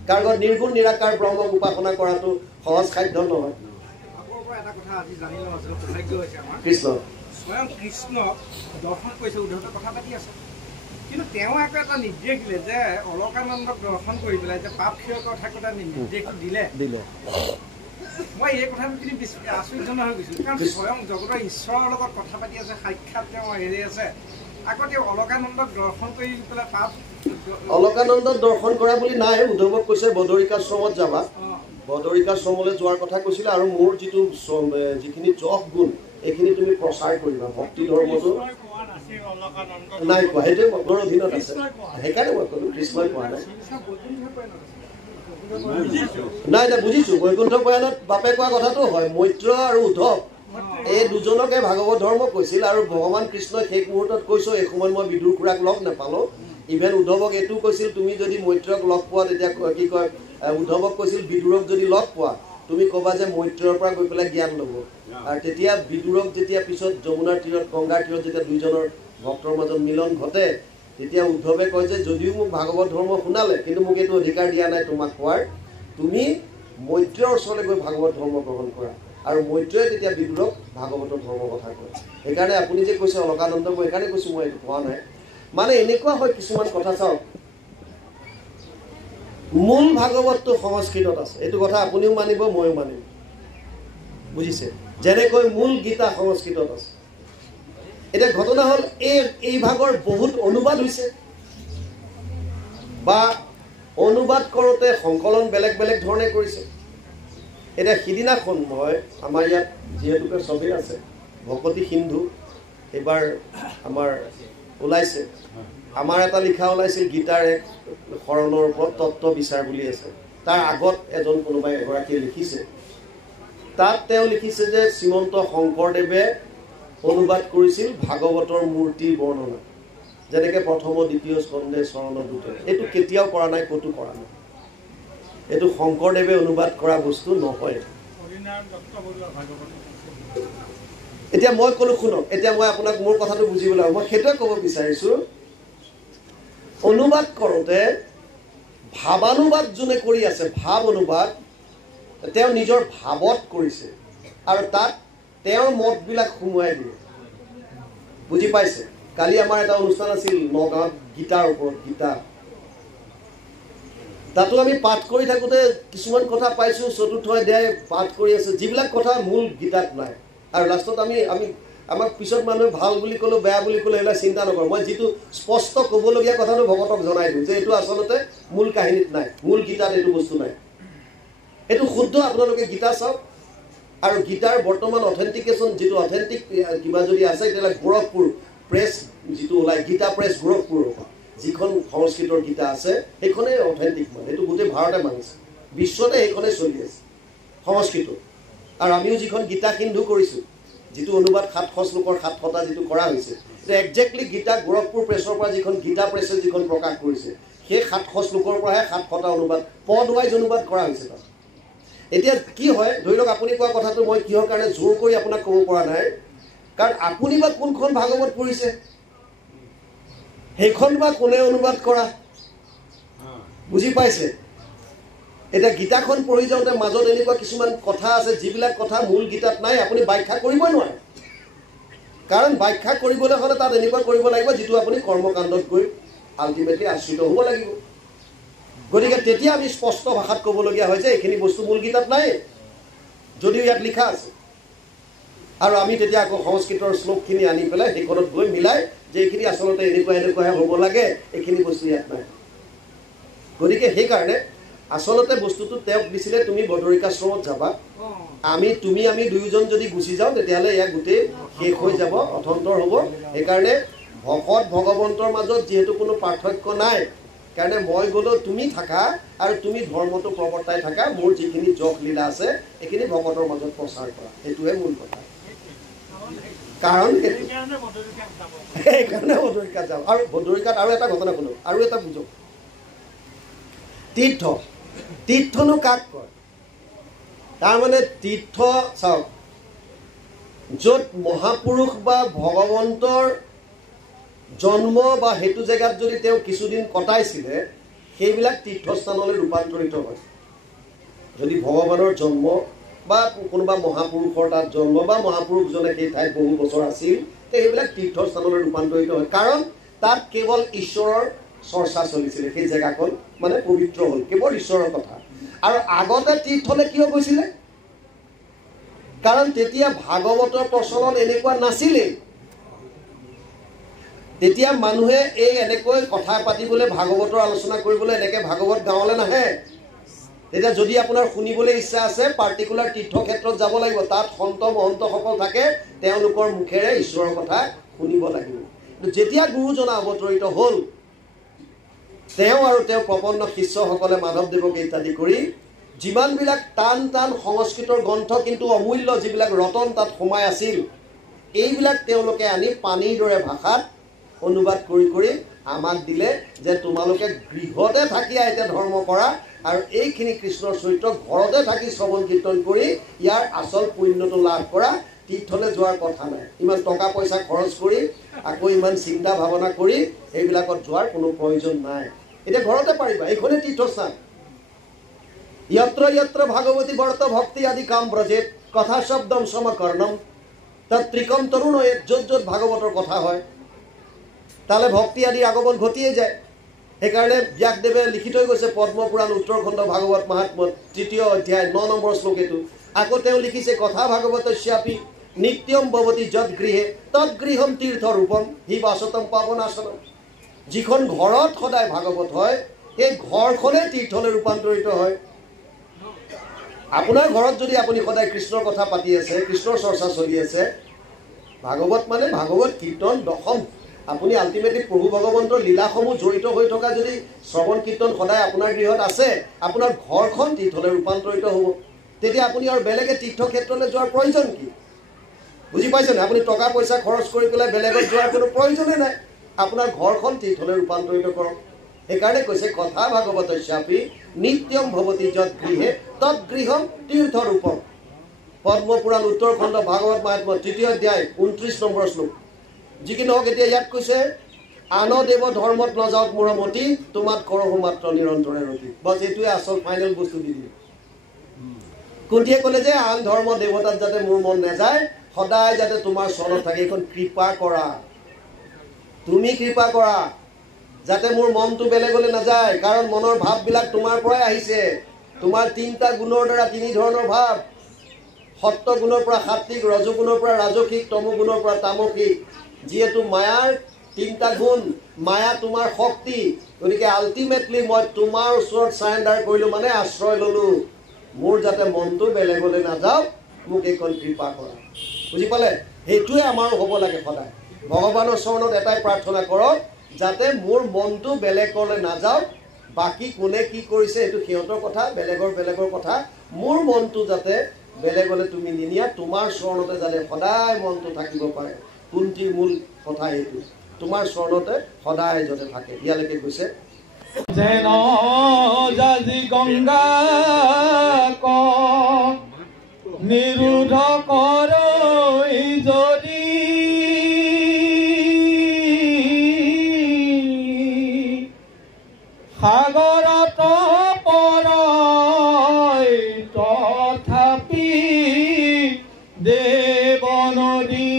কাৰণ নিৰ্গুণ নিৰাকাৰ ব্ৰহ্মক উপাসনা কৰাটো সহজ খাদ্য নহয় কৃষ্ণ স্বয়ং কৃষ্ণ দৰ্শন কৰিছে উদ্ধৱৰ কথা পাতি আছে কিন্তু তেওঁ আকৌ এটা নিৰ্দেশ দিলে যে অলকানন্দক দৰ্শন কৰি পেলাই যে পাপ ক্ষয় কথা কথা নিৰ্দেশটো দিলে মই এই কথাটো কিন্তু আচৰিতজনক হৈ গৈছোঁ কাৰণ স্বয়ং জগতৰ ঈশ্বৰৰ লগত কথা পাতি আছে সাক্ষাৎ তেওঁ হেৰি আছে আকৌ তেওঁ অলকানন্দক দৰ্শন কৰি পেলাই পাপ অলকানন্দক দৰ্শন কৰা বুলি নাই উদ্ধৱক কৈছে বদৰিকাশ্ৰমত যাবা বদৰিকাশ্ৰমলৈ যোৱাৰ কথা কৈছিলে আৰু মোৰ যিখিনি যশ গুণ এইখিনি তুমি প্ৰচাৰ কৰিবা ভক্তি ধৰ্মটো নাই কোৱা সেইটোৱে মনৰ অধীনত আছে সেইকাৰণে মই ক'লো কৃষ্ণই কোৱা নাই নাই নাই বুজিছোঁ বৈকুণ্ঠ প্ৰয়াণত বাপে কোৱা কথাটো হয় মৈত্ৰ আৰু উদ্ধৱ এই দুজনকে ভাগৱত ধৰ্ম কৈছিল আৰু ভগৱান কৃষ্ণই শেষ মুহূৰ্তত কৈছোঁ এই সময়ত মই বিদুৰ খুৰাক লগ নাপালোঁ ইভেন উদ্ধৱক এইটো কৈছিল তুমি যদি মৈত্ৰক লগ পোৱা তেতিয়া কি কয় উদ্ধৱক কৈছিল বিদুৰক যদি লগ পোৱা তুমি ক'বা যে মৈত্ৰৰ পৰা গৈ পেলাই জ্ঞান ল'ব আৰু তেতিয়া বিদুৰক যেতিয়া পিছত যমুনাৰ তীৰত গংগাৰ তীৰত যেতিয়া দুইজনৰ ভক্তৰ মাজত মিলন ঘটে তেতিয়া উদ্ধৱে কয় যে যদিও মোক ভাগৱত ধৰ্ম শুনালে কিন্তু মোক এইটো অধিকাৰ দিয়া নাই তোমাক কোৱাৰ তুমি মৈত্ৰৰ ওচৰলৈ গৈ ভাগৱত ধৰ্ম গ্ৰহণ কৰা আৰু মৈত্ৰই তেতিয়া বিদুৰক ভাগৱতৰ ধৰ্মৰ কথা কয় সেইকাৰণে আপুনি যে কৈছে অলকানন্দ মই সেইকাৰণে কৈছোঁ মই এইটো কোৱা নাই মানে এনেকুৱা হয় কিছুমান কথা চাওক মূল ভাগৱতটো সংস্কৃতত আছে এইটো কথা আপুনিও মানিব ময়ো মানিম বুজিছে যেনেকৈ মূল গীতা সংস্কৃতত আছে এতিয়া ঘটনা হ'ল এই ভাগৰ বহুত অনুবাদ হৈছে বা অনুবাদ কৰোঁতে সংকলন বেলেগ বেলেগ ধৰণে কৰিছে এতিয়া সিদিনাখন মই আমাৰ ইয়াত যিহেতুকে চবেই আছে ভকতি সিন্ধু এইবাৰ আমাৰ ওলাইছে আমাৰ এটা লিখা ওলাইছিল গীতাৰ এক শৰণৰ ওপৰত তত্ত্ব বিচাৰ বুলি আছে তাৰ আগত এজন কোনোবাই এগৰাকীয়ে লিখিছে তাত তেওঁ লিখিছে যে শ্ৰীমন্ত শংকৰদেৱে অনুবাদ কৰিছিল ভাগৱতৰ মূৰ্তিৰ বৰ্ণনা যেনেকৈ প্ৰথম দ্বিতীয় স্কন্ধে চৰণ দুটে এইটো কেতিয়াও কৰা নাই ক'তো কৰা নাই এইটো শংকৰদেৱে অনুবাদ কৰা বস্তু নহয় এতিয়া মই ক'লো শুনক এতিয়া মই আপোনাক মোৰ কথাটো বুজিবলৈ মই সেইটোৱে ক'ব বিচাৰিছোঁ অনুবাদ কৰোঁতে ভাৱানুবাদ যোনে কৰি আছে ভাৱ অনুবাদ তেওঁ নিজৰ ভাৱত কৰিছে আৰু তাত তেওঁৰ মতবিলাক সোমোৱাই দিয়ে বুজি পাইছে কালি আমাৰ এটা অনুষ্ঠান আছিল নগাঁৱত গীতাৰ ওপৰত গীতা তাতো আমি পাঠ কৰি থাকোঁতে কিছুমান কথা পাইছোঁ চতুৰ্থ অধ্যায় পাঠ কৰি আছে যিবিলাক কথা মূল গীতাত নাই আৰু লাষ্টত আমি আমাক পিছত মানুহে ভাল বুলি ক'লেও বেয়া বুলি ক'লেও এইবিলাক চিন্তা নকৰোঁ মই যিটো স্পষ্ট ক'বলগীয়া কথাটো ভকতক জনাই দিওঁ যে এইটো আচলতে মূল কাহিনীত নাই মূল গীতাত এইটো বস্তু নাই এইটো শুদ্ধ আপোনালোকে গীতা চাওক আৰু গীতাৰ বৰ্তমান অথেণ্টিকেশ্যন যিটো অথেণ্টিক কিবা যদি আছে তেতিয়াহ'লে গোৰখপুৰ প্ৰেছ যিটো ওলায় গীতা প্ৰেছ গোৰখপুৰৰ পৰা যিখন সংস্কৃতৰ গীতা আছে সেইখনেই অথেণ্টিক মানে এইটো গোটেই ভাৰতে মানিছে বিশ্বতে সেইখনেই চলি আছে সংস্কৃত আৰু আমিও যিখন গীতা সিন্ধু কৰিছোঁ যিটো অনুবাদ 700 শ্লোকৰ 700টা যিটো কৰা হৈছে একজেক্টলি গীতা গোৰখপুৰ প্ৰেছৰ পৰা যিখন গীতা প্ৰেছে যিখন প্ৰকাশ কৰিছে সেই 700 শ্লোকৰ পৰাহে 700টা অনুবাদ পদ ৱাইজ অনুবাদ কৰা হৈছে তাত এতিয়া কি হয় ধৰি লওক আপুনি কোৱা কথাটো মই কিহৰ কাৰণে জোৰ কৰি আপোনাক ক'ব পৰা নাই কাৰণ আপুনি বা কোনখন ভাগৱত পঢ়িছে সেইখন বা কোনে অনুবাদ কৰা বুজি পাইছে এটা গীতাখন পঢ়ি যাওঁতে মাজত এনেকুৱা কিছুমান কথা আছে যিবিলাক কথা মূল গীতাত নাই আপুনি ব্যাখ্যা কৰিবই নোৱাৰে কাৰণ ব্যাখ্যা কৰিবলৈ হ'লে তাত এনেকুৱা কৰিব লাগিব যিটো আপুনি কৰ্মকাণ্ডত গৈ আল্টিমেটলি আশ্ৰিত হ'ব লাগিব গতিকে তেতিয়া আমি স্পষ্ট ভাষাত ক'বলগীয়া হয় যে এইখিনি বস্তু মূল গীতাত নাই যদিও ইয়াত লিখা আছে আৰু আমি তেতিয়া আকৌ সংস্কৃতৰ শ্লোকখিনি আনি পেলাই সেইখনত গৈ মিলাই যে এইখিনি আচলতে এনেকুৱাহে হ'ব লাগে এইখিনি বস্তু ইয়াত নাই গতিকে সেইকাৰণে আচলতে বস্তুটো তেওঁক দিছিলে তুমি বদৰিকাশ্ৰমত যাবা আমি দুয়োজন যদি গুচি যাওঁ তেতিয়াহ'লে ইয়াক গোটেই শেষ হৈ যাব অথন্তৰ হ'ব সেইকাৰণে ভকত ভগৱন্তৰ মাজত যিহেতু কোনো পাৰ্থক্য নাই কাৰণে মই গ'লেও তুমি থাকা আৰু তুমি ধৰ্মটো প্ৰৱৰ্তাই থাকা, মোৰ যিখিনি জগ লীলা আছে এইখিনি ভকতৰ মাজত প্ৰচাৰ কৰা, সেইটোহে মূল কথা। কাৰণ সেইকাৰণে বদৰিকাত যাওঁ। আৰু বদৰিকাত আৰু এটা ঘটনা শুনো, আৰু এটা বুজক। তীৰ্থ, তীৰ্থনো কাক কয়? তাৰমানে তীৰ্থ চাওক, য'ত মহাপুৰুষ বা ভগৱন্তৰ জন্ম বা সেইটো জেগাত যদি তেওঁ কিছুদিন কটাইছিলে সেইবিলাক তীৰ্থস্থানলৈ ৰূপান্তৰিত হয়। যদি ভগৱানৰ জন্ম বা কোনোবা মহাপুৰুষৰ তাত জন্ম বা মহাপুৰুষজনে সেই ঠাইত বহু বছৰ আছিল, সেইবিলাক তীৰ্থস্থানলৈ ৰূপান্তৰিত হয়। কাৰণ তাত কেৱল ঈশ্বৰৰ চৰ্চা চলিছিলে, সেই জেগাখন মানে পবিত্ৰ হ'ল, কেৱল ঈশ্বৰৰ কথা। আৰু আগতে তীৰ্থলৈ কিয় গৈছিলে? কাৰণ তেতিয়া ভাগৱতৰ প্ৰচলন এনেকুৱা নাছিলেই। তেতিয়া মানুহে এই এনেকৈ কথা পাতিবলৈ, ভাগৱতৰ আলোচনা কৰিবলৈ এনেকৈ ভাগৱত গাঁৱলৈ নাহে। তেতিয়া যদি আপোনাৰ শুনিবলৈ ইচ্ছা আছে, পাৰ্টিকুলাৰ তীৰ্থক্ষেত্ৰত যাব লাগিব, তাত সন্ত মহন্তসকল থাকে, তেওঁলোকৰ মুখেৰে ঈশ্বৰৰ কথা শুনিব লাগিব। যেতিয়া গুৰুজনা অৱতৰিত হ'ল, তেওঁ আৰু তেওঁ প্ৰপন্ন শিষ্যসকলে মাধৱদেৱক ইত্যাদি কৰি যিমানবিলাক টান টান সংস্কৃতৰ গ্ৰন্থ কিন্তু অমূল্য যিবিলাক ৰতন তাত সোমাই আছিল, এইবিলাক তেওঁলোকে আনি পানীৰ দৰে ভাষাত অনুবাদ কৰি কৰি আমাক দিলে যে তোমালোকে গৃহতে থাকি এতিয়া ধৰ্ম কৰা, আৰু এইখিনি কৃষ্ণৰ চৰিত্ৰ ঘৰতে থাকি শ্ৰৱণ কীৰ্তন কৰি ইয়াৰ আচল পুণ্যটো লাভ কৰা, তীৰ্থলৈ যোৱাৰ কথা নাই। ইমান টকা পইচা খৰচ কৰি আকৌ ইমান চিন্তা ভাৱনা কৰি এইবিলাকত যোৱাৰ কোনো প্ৰয়োজন নাই। এতিয়া ঘৰতে পাৰিবা, এইখনেই তীৰ্থস্থান। यत्र यत्र भागवती वर्त भक्ति आदि काम ब्रजेत कथा शब्दम समकर्णम तत्रिकम तरुण। য'ত য'ত ভাগৱতৰ কথা হয় তালে ভক্তি আদি আগমন ঘটিয়ে যায়। সেইকাৰণে ব্যাসদেৱে লিখি থৈ গৈছে পদ্মপুৰাণ উত্তৰখণ্ড ভাগৱত মহাত্ম্যত ৩য় অধ্যায় ৯ নম্বৰ শ্লোক এইটো। আকৌ তেওঁ লিখিছে কথা ভাগৱতস্যাপি নিত্যম ভৱতি যৎ গৃহে তৎ গৃহম তীৰ্থ ৰূপম হি বাসতম পাৱনাসনম। যিখন ঘৰত সদায় ভাগৱত হয় সেই ঘৰখনেই তীৰ্থলৈ ৰূপান্তৰিত হয়। আপোনাৰ ঘৰত যদি আপুনি সদায় কৃষ্ণৰ কথা পাতি আছে, কৃষ্ণৰ চৰ্চা চলি আছে, ভাগৱত মানে ভাগৱত কীৰ্তন দশম, আপুনি আল্টিমেটলি প্ৰভু ভগৱন্তৰ লীলাসমূহ জড়িত হৈ থকা যদি শ্ৰৱণ কীৰ্তন সদায় আপোনাৰ গৃহত আছে, আপোনাৰ ঘৰখন তীৰ্থলৈ ৰূপান্তৰিত হ'ব। তেতিয়া আপুনি আৰু বেলেগে তীৰ্থক্ষেত্ৰলৈ যোৱাৰ প্ৰয়োজন কি? বুজি পাইছেনে? আপুনি টকা পইচা খৰচ কৰি পেলাই বেলেগত যোৱাৰ কোনো প্ৰয়োজনেই নাই। আপোনাৰ ঘৰখন তীৰ্থলৈ ৰূপান্তৰিত কৰক। সেইকাৰণে কৈছে কথা ভাগৱতস্যাপি নিত্যম ভৱতি যৎ গৃহে তৎ গৃহম তীৰ্থ ৰূপম। পদ্মপুৰাণ উত্তৰখণ্ড ভাগৱত মহাত্ম্য ৩য় অধ্যায় ২৯ নম্বৰ শ্লোক। যি কি নহওক, এতিয়া ইয়াত কৈছে আন দেৱ ধৰ্মত নাযাওক মোৰ মতি, তোমাত কৰহো মাত্ৰ নিৰন্তৰে ৰতি। বছ এইটোৱে আচল ফাইনেল বস্তু দি দিলে। কুন্তীয়ে ক'লে যে আন ধৰ্ম দেৱতাত যাতে মোৰ মন নাযায়, সদায় যাতে তোমাৰ চৰণত থাকে। এইখন কৃপা কৰা, তুমি কৃপা কৰা যাতে মোৰ মনটো বেলেগলৈ নাযায়। কাৰণ মনৰ ভাৱবিলাক তোমাৰ পৰাই আহিছে। তোমাৰ ৩টা গুণৰ দ্বাৰা ৩ ধৰণৰ ভাৱ, সত্য গুণৰ পৰা সাত্বিক, ৰজগুণৰ পৰা ৰাজসিক, তমগুণৰ পৰা তামসিক। যিহেতু মায়াৰ 3টা গুণ, মায়া তোমাৰ শক্তি, গতিকে আল্টিমেটলি মই তোমাৰ ওচৰত চাৰেণ্ডাৰ কৰিলোঁ, মানে আশ্ৰয় ল'লোঁ। মোৰ যাতে মনটো বেলেগলৈ নাযাওক, মোক এইখন কৃপা কৰা। বুজি পালে? সেইটোৱে আমাৰো হ'ব লাগে সদায়। ভগৱানৰ চৰণত এটাই প্ৰাৰ্থনা কৰক, যাতে মোৰ মনটো বেলেগলৈ নাযাওক। বাকী কোনে কি কৰিছে সেইটো সিহঁতৰ কথা, বেলেগৰ কথা। মোৰ মনটো যাতে বেলেগলৈ তুমি নিনিয়া, তোমাৰ চৰণতে যাতে সদায় মনটো থাকিব পাৰে। কুন্তীৰ মূল কথা এইটো, তোমাৰ চৰণতে সদায় যাতে থাকে। ইয়ালৈকে কৈছে যেন জাজি গংগা ক নিৰোধ কৰ যদি সাগৰত পৰয় তথাপি দেৱ নদী।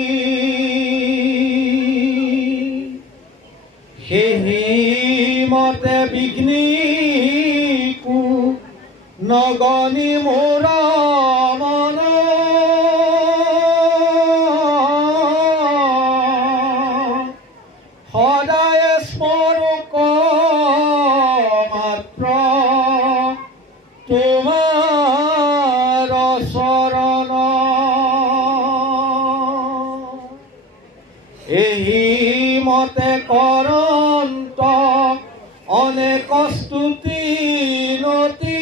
সেই মতে বিঘ্নিকো নগনি মোৰ মন, সদায় স্মৰক মাত্ৰ তোমাৰ চৰণ। এই মতে কৰন্ত অনেক স্তুতি নতি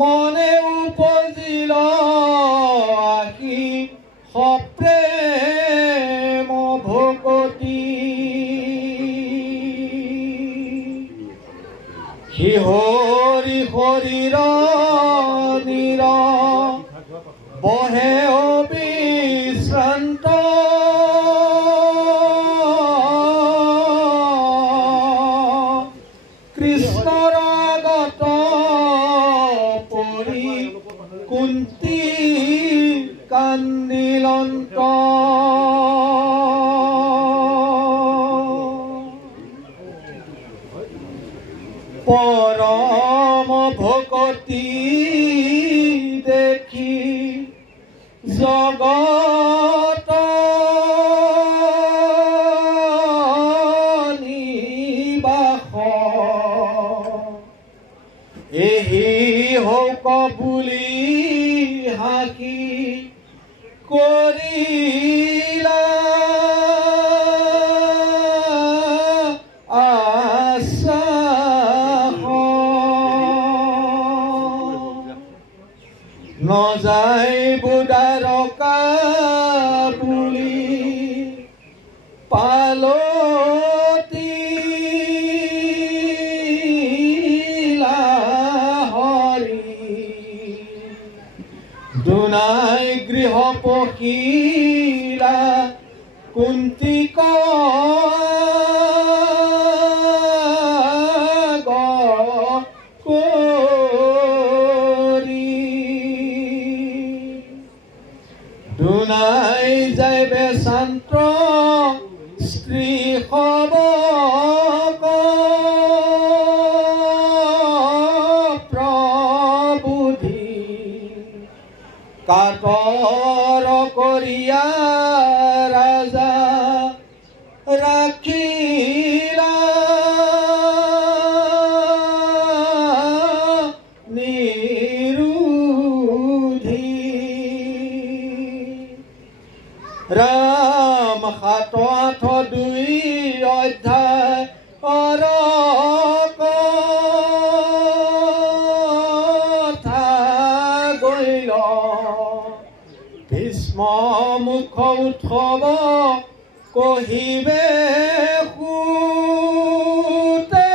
মনে উপজিল আহি সপ্ৰেম ভকতি শিহৰি শৰীৰ নিৰ বহে অবিশ্ৰান্ত কৃষ্ণৰ আগত পৰি কুন্তি কান্দিলন্ত পৰম ভকতি দেখি জগত নিবাস এহি হওক বুলি হাকি কৰিলা নজাই বুদাৰকা বুলি পালতি হৰি দুনাই গৃহ পখিলা কুন্তিক দুনাই যাইবে শান্ত স্ত্ৰী সবক প্ৰবুধি কাতৰ কৰিয়া ৰাজা ৰাখিলা ৰাম 7:8 অধ্যায় কথা গৈল ভীষ্ম মুখ উৎসৱ কহিবে সুতে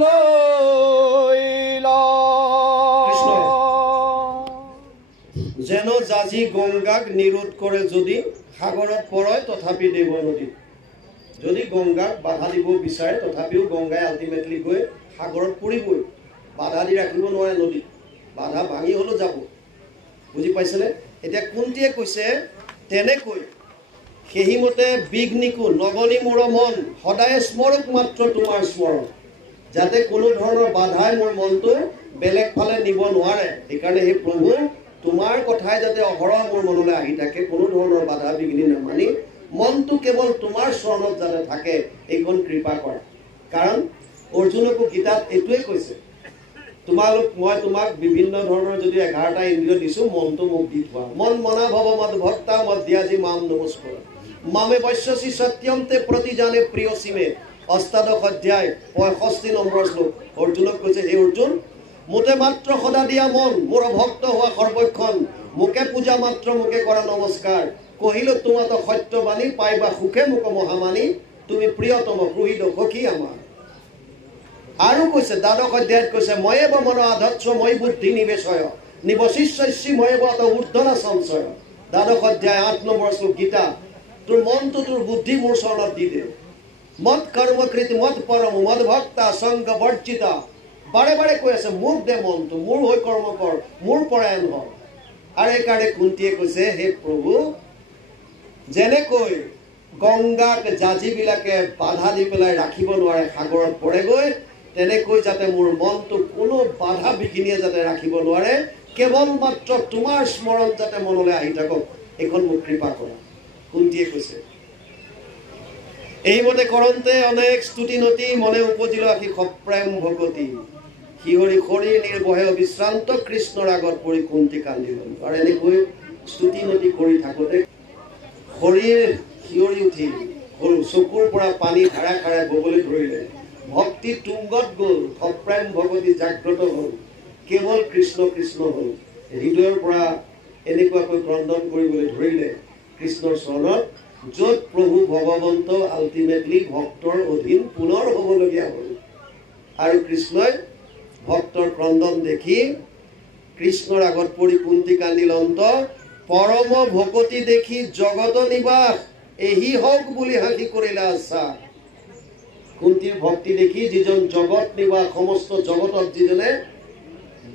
লৈল যেন জাজি গংগাক নিৰোধ কৰে যদি সাগৰত পৰয় তথাপি দেৱ নদীত যদি গংগাক বাধা দিব বিচাৰে তথাপিও গংগাই আল্টিমেটলি গৈ সাগৰত পৰিবই বাধা দি ৰাখিব নোৱাৰে নদীত বাধা ভাঙি হ'লেও যাব বুজি পাইছেনে এতিয়া কুন্তীয়ে কৈছে তেনেকৈ সেইমতে বিঘ্নিকো নগনি মোৰ মন সদায় স্মৰক মাত্ৰ তোমাৰ স্মৰণ যাতে কোনো ধৰণৰ বাধাই মোৰ মনটো বেলেগ ফালে নিব নোৱাৰে সেইকাৰণে হে প্ৰভু তোমাৰ কথাই যাতে অহৰহ মোৰ মনলৈ আহি থাকে কোনো ধৰণৰ বাধা বিঘ্নি নামানি মনটো কেৱল তোমাৰ চৰণত যাতে থাকে এইখন কৃপা কৰা কাৰণ অৰ্জুনকো গীতাত এইটোৱে কৈছে মই তোমাক বিভিন্ন ধৰণৰ যদি 11টা ইন্দ্ৰিয় দিছো মনটো মোক দি থোৱা মন মনা ভৱ মদ ভক্তা মধ্যাজি মাম নমস্কাৰ মামে বৈশ্যসি সত্যন্তে প্ৰতি জানে প্ৰিয় সীমে অষ্টাদশ অধ্যায় 65 নম্বৰ শ্লোক অৰ্জুনক কৈছে হে অৰ্জুন মোতে মাত্ৰ সদা দিয়া মন মোৰ ভক্ত হোৱা সৰ্বক্ষণ মুকে পূজা মাত্ৰ মুকে কৰা নমস্কাৰ কহিলো তোমাত সত্যবাণী পাইবা সুখে মুক মহামানী তুমি প্ৰিয়তম হৃদ সখী আমাৰ আৰু কৈছে দ্বাদশ অধ্যায়ত কৈছে ময়েব মন আধৎস মই বুদ্ধি নিবেশয় নিবশিষ্যসি ময়েব অত ঊৰ্ধনা সংশয় দ্বাদশ অধ্যায় 8 নম্বৰ শ্লোক গীতা তোৰ মনটো তোৰ বুদ্ধি মোৰ চৰণত দি দে মত কৰ্মকৃত মত পৰম মদ ভক্তা সংগ বৰ্জিতা বাৰে বাৰে কৈ আছে মোক দে মনটো মোৰ হৈ কৰ্ম কৰ মোৰ পৰায়ণ হ আৰু এইকাৰণে কুন্তীয়ে কৈছে হে প্ৰভু যেনেকৈ গংগাক জাজিবিলাকে বাধা দি পেলাই ৰাখিব নোৱাৰে সাগৰত পৰেগৈ তেনেকৈ যাতে মোৰ মনটো কোনো বাধা বিঘিনিয়ে যাতে ৰাখিব নোৱাৰে কেৱল মাত্ৰ তোমাৰ স্মৰণ যাতে মনলৈ আহি থাকক এইখন মোক কৃপা কৰা কুন্তীয়ে কৈছে এইমতে কৰন্তে অনেক স্তুতি নতি মনে উপজিল আহি সপ্ৰেম ভগতি শিহৰি শৰীৰ নিৰ্বহে অবিশ্ৰান্ত কৃষ্ণৰ আগত পৰি কুন্তি কান্দিল আৰু এনেকৈ স্তুতি নতি কৰি থাকোঁতে শৰীৰ শিয়ৰি উঠি চকুৰ পৰা পানী ধাৰাসাৰে ববলৈ ধৰিলে। ভক্তি তুংগত গ'ল, সপ্ৰাণ ভগৱতী জাগ্ৰত হ'ল, কেৱল কৃষ্ণ কৃষ্ণ হ'ল। হৃদয়ৰ পৰা এনেকুৱাকৈ ক্ৰন্দন কৰিবলৈ ধৰিলে কৃষ্ণৰ চৰণত, য'ত প্ৰভু ভগৱন্ত আল্টিমেটলি ভক্তৰ অধীন পুনৰ হ'বলগীয়া হ'ল। আৰু কৃষ্ণই ভক্তৰ ক্ৰন্দন দেখি কৃষ্ণৰ আগত পৰি কুন্তি কান্দিল অন্ত, পৰম ভকতি দেখি জগত নিবাস এহি হওক বুলি হাঁহি কৰিলে আশা। কুন্তিৰ ভক্তি দেখি যিজন জগত নিবাস, সমস্ত জগতত যিজনে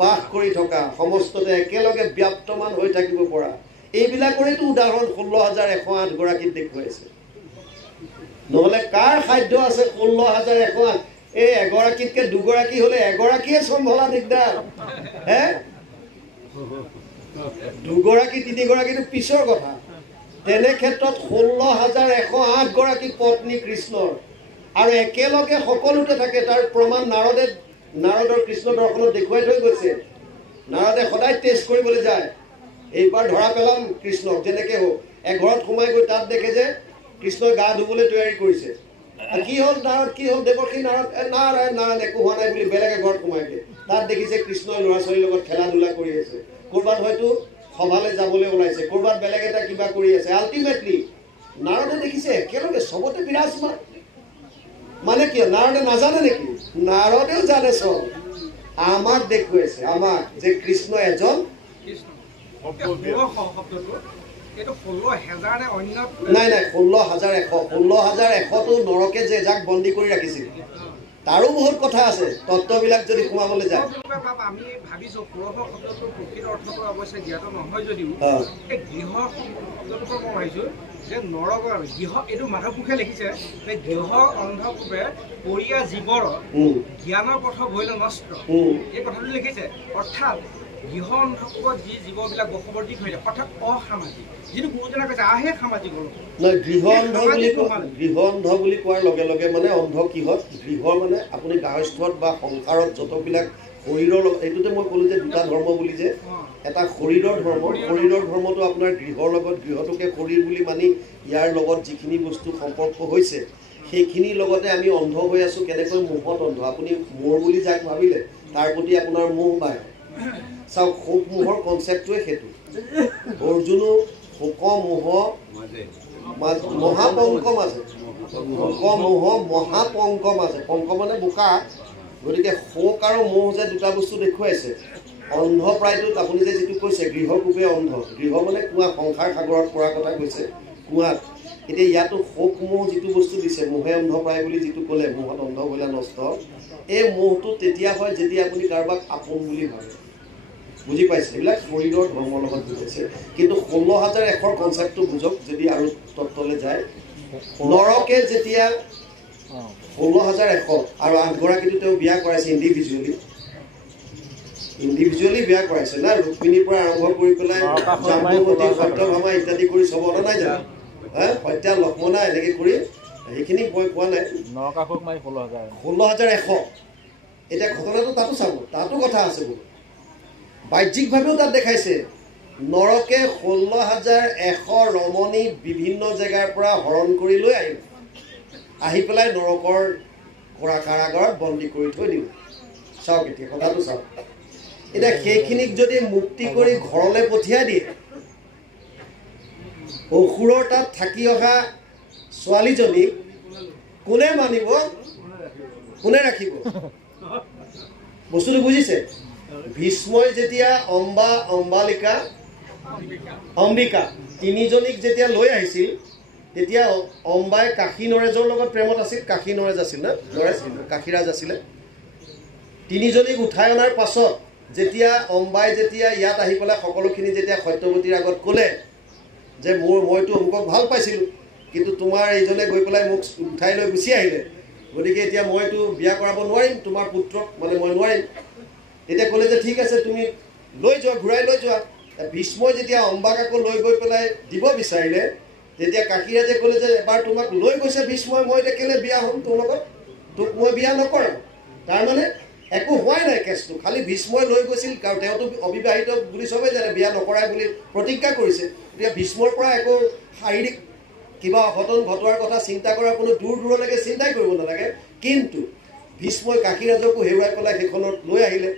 বাস কৰি থকা, সমস্ততে একেলগে ব্যাপ্তমান হৈ থাকিব পৰা, এইবিলাকৰেতো উদাহৰণ 16,108 গৰাকীত দেখুৱাইছে। নহ'লে কাৰ সাধ্য আছে 16,108? এই এগৰাকীতকে দুগৰাকী হ'লে এগৰাকীয়ে চম্ভলা দিগদাৰ। হে, দুগৰাকী তিনিগৰাকীটো পিছৰ কথা। তেনে ক্ষেত্ৰত 16,108 গৰাকী পত্নী কৃষ্ণৰ, আৰু একেলগে সকলোতে থাকে। তাৰ প্ৰমাণ নাৰদৰ কৃষ্ণ দৰ্শনত দেখুৱাই থৈ গৈছে। নাৰদে সদায় টেষ্ট কৰিবলৈ যায়, এইবাৰ ধৰা পেলাম কৃষ্ণক যেনেকে হওক। এঘৰত সোমাই গৈ তাত দেখে যে কৃষ্ণই গা ধুবলৈ তৈয়াৰী কৰিছে। কি হ'ল নাৰদ, কি হ'ল দেৱকী? নাৰদ নাৰায়ণ একো হোৱা নাই বুলি বেলেগ এঘৰত সোমাই দিয়ে। তাত দেখিছে কৃষ্ণই ল'ৰা ছোৱালীৰ লগত খেলা ধূলা কৰি আছে, ক'ৰবাত হয়তো সভালৈ যাবলৈ ওলাইছে, ক'ৰবাত বেলেগ এটা কিবা কৰি আছে। আল্টিমেটলি নাৰদে দেখিছে একেলগে চবতে বিৰাজমান। মানে কিয়? নাৰদে নাজানে নেকি? নাৰদেও জানে চব। আমাক দেখুৱাইছে, আমাক যে কৃষ্ণ এজন। নাই নাই, 16,100। 16,100টো নৰকে যে যাক বন্দী কৰি ৰাখিছিল, তাৰো বহুত কথা আছে, তত্ত্ববিলাক যদি সোমাবলৈ যায়। আমি ভাবিছো পুৰহ শব্দটোৰ প্ৰকৃত অৰ্থটো অৱশ্যে জ্ঞাত নহয় যদিও এই গৃহ শব্দটোৰ পৰা মই ভাবিছো যে নৰকৰ গৃহ, এইটো মাধৱপুৰুষে লিখিছে যে গৃহ অন্ধকূপে পৰিয়া জীৱৰ জ্ঞানৰ পথ ভৈল নষ্ট, এই কথাটো লিখিছে। অৰ্থাৎ গৃহ অন্ধকূপত যি জীৱবিলাক বশৱৰ্তী হৈ থাকে, অৰ্থাৎ অসামাজিক, যিটো গুৰুজনে কৈছে আহে সামাজিক হ'ল। গৃহ অন্ধ বুলি কোৱাৰ লগে লগে মানে অন্ধ কিহত? গৃহ মানে আপুনি গাৰ্হস্থ্যত বা সংসাৰত যতবিলাক শৰীৰৰ, এইটোতে মই ক'লো যে দুটা ধৰ্ম বুলি, যে এটা শৰীৰৰ ধৰ্ম, শৰীৰৰ ধৰ্মটো আপোনাৰ গৃহৰ লগত, গৃহটোকে শৰীৰ বুলি মানি ইয়াৰ লগত যিখিনি বস্তু সম্পৰ্ক হৈছে সেইখিনিৰ লগতে আমি অন্ধ হৈ আছোঁ। কেনেকৈ? মোহত অন্ধ। আপুনি মোৰ বুলি যাক ভাবিলে তাৰ প্ৰতি আপোনাৰ মোহ বাঢ়ে। চাওক, শোক মোহৰ কনচেপ্টটোৱে সেইটো। অৰ্জুনো শোক মোহ মহাপংক মাজে, শোক মোহ মহাপংক মাজে, পংক মানে বোকা। গতিকে শোক আৰু মোহ যে দুটা বস্তু দেখুৱাইছে। অন্ধ প্ৰায়টোত আপুনি যে যিটো কৈছে গৃহকূপে অন্ধ, গৃহ মানে কুঁৱা, সংসাৰ সাগৰত পৰাৰ কথা কৈছে, কুঁৱাত। এতিয়া ইয়াতো শোক মোহ যিটো বস্তু দিছে, মোহে অন্ধ প্ৰায় বুলি যিটো ক'লে, মোহত অন্ধ হ'লে নষ্ট, এই মোহটো তেতিয়া হয় যেতিয়া আপুনি কাৰোবাক আপোন বুলি ভাবে। বুজি পাইছে? এইবিলাক শৰীৰৰ ধৰ্মৰ লগত বুজাইছে। কিন্তু 16,100 কনচেপ্টটো বুজক যদি আৰু তত্ত্বলৈ যায়। নৰকে যেতিয়া 16,100 আৰু 8গৰাকীটো তেওঁ বিয়া কৰাইছে ইণ্ডিভিজুৱেলি বিয়া কৰাইছে না। ৰুক্মিণীৰ পৰা আৰম্ভ কৰি পেলাই জাম্বুৱতী, সত্যভামা ইত্যাদি কৰি চব অনা নাই জানো? সত্যা লক্ষ্মণা এনেকৈ কৰি সেইখিনি মই কোৱা নাই। 16,100 এতিয়া ঘটনাটো তাতো চাব, তাতো কথা আছে বহুত। বাহ্যিকভাৱেও তাত দেখাইছে নৰকে 16,100 ৰমণী বিভিন্ন জেগাৰ পৰা হৰণ কৰি লৈ আহি পেলাই নৰকৰ কাৰাগাৰত বন্দী কৰি থৈ দিব। চাওক এতিয়া কথাটো চাওক। এতিয়া সেইখিনিক যদি মুক্তি কৰি ঘৰলৈ পঠিয়াই দিয়ে, অসুৰৰ তাত থাকি অহা ছোৱালীজনীক কোনে মানিব, কোনে ৰাখিব? বস্তুটো বুজিছে? ভীষ্মই যেতিয়া অম্বিকা তিনিজনীক যেতিয়া লৈ আহিছিল, তেতিয়া অম্বাই কাশী নৰেজৰ লগত প্ৰেমত আছিল। কাশী নৰেজ আছিল না, নৰেজ কাশীৰাজ আছিলে। তিনিজনীক উঠাই অনাৰ পাছত যেতিয়া অম্বাই যেতিয়া ইয়াত আহি পেলাই সকলোখিনি যেতিয়া সত্যৱতীৰ আগত ক'লে যে মইতো অমুকক ভাল পাইছিলোঁ, কিন্তু তোমাৰ এইজনে গৈ পেলাই মোক উঠাই লৈ গুচি আহিলে, গতিকে এতিয়া মইতো বিয়া কৰাব নোৱাৰিম তোমাৰ পুত্ৰক, মানে মই নোৱাৰিম। তেতিয়া ক'লে যে ঠিক আছে, তুমি লৈ যোৱা, ঘূৰাই লৈ যোৱা। ভীষ্মই যেতিয়া অম্বাক আকৌ লৈ গৈ পেলাই দিব বিচাৰিলে, তেতিয়া কাশীৰাজে ক'লে যে এবাৰ তোমাক লৈ গৈছে ভীষ্মই, মই এতিয়া কেলৈ বিয়া হ'ম তোৰ লগত, তোক মই বিয়া নকৰাম। তাৰমানে একো হোৱাই নাই কেছটো, খালি ভীষ্মই লৈ গৈছিল, কাৰণ তেওঁতো অবিবাহিত বুলি চবেই জানে, বিয়া নকৰাই বুলি প্ৰতিজ্ঞা কৰিছে। এতিয়া ভীষ্মৰ পৰা একো শাৰীৰিক কিবা অঘটন ঘটোৱাৰ কথা চিন্তা কৰাৰ কোনো দূৰ দূৰলৈকে চিন্তাই কৰিব নালাগে। কিন্তু ভীষ্মই কাশীৰাজকো হেৰুৱাই পেলাই সেইখনত লৈ আহিলে।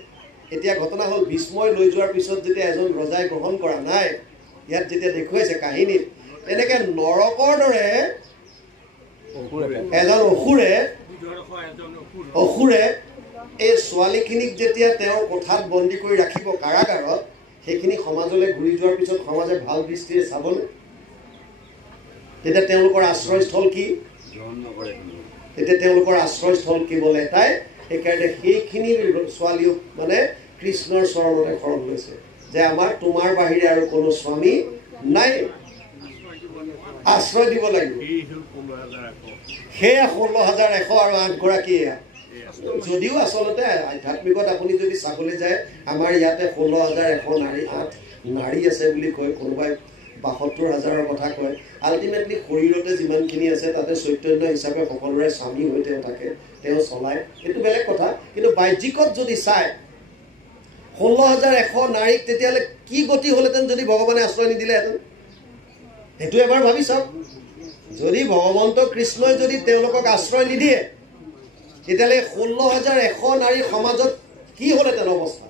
এতিয়া ঘটনা হ'ল ভীষ্মই লৈ যোৱাৰ পিছত যেতিয়া এজন ৰজাই গ্ৰহণ কৰা নাই, ইয়াত যেতিয়া দেখুৱাইছে কাহিনীত, তেনেকৈ নৰকৰ দৰে এজন অসুৰে এই ছোৱালীখিনিক যেতিয়া তেওঁৰ কোঠাত বন্দী কৰি ৰাখিব কাৰাগাৰত, সেইখিনি সমাজলৈ ঘূৰি যোৱাৰ পিছত সমাজে ভাল দৃষ্টিৰে চাবলৈ, তেতিয়া তেওঁলোকৰ আশ্ৰয়স্থল কি? তেতিয়া তেওঁলোকৰ আশ্ৰয়স্থল কেৱল এটাই। সেইকাৰণে সেইখিনি ছোৱালীও মানে কৃষ্ণৰ চৰণতে শৰণ লৈছে যে আমাৰ তোমাৰ বাহিৰে আৰু কোনো স্বামী নাই, আশ্ৰয় দিব লাগিব। সেয়া 16,100 আৰু 8গৰাকী। যদিও আচলতে আধ্যাত্মিকত আপুনি যদি চাবলৈ যায়, আমাৰ ইয়াতে 16,100 নাৰী, 8 নাৰী আছে বুলি কয়, কোনোবাই 72,000ৰ কথা কয়। আল্টিমেটলি শৰীৰতে যিমানখিনি আছে তাতে চৈতন্য হিচাপে সকলোৰে স্বামী হৈ তেওঁ থাকে, তেওঁ চলায়, সেইটো বেলেগ কথা। কিন্তু বাহ্যিকত যদি চায় 16,100 নাৰীক তেতিয়াহ'লে কি গতি হ'লহেঁতেন যদি ভগৱানে আশ্ৰয় নিদিলেহেঁতেন? সেইটো এবাৰ ভাবি চাওক। যদি ভগৱন্ত কৃষ্ণই যদি তেওঁলোকক আশ্ৰয় নিদিয়ে, তেতিয়াহ'লে 16,100 নাৰীৰ সমাজত কি হ'লহেঁতেন অৱস্থা?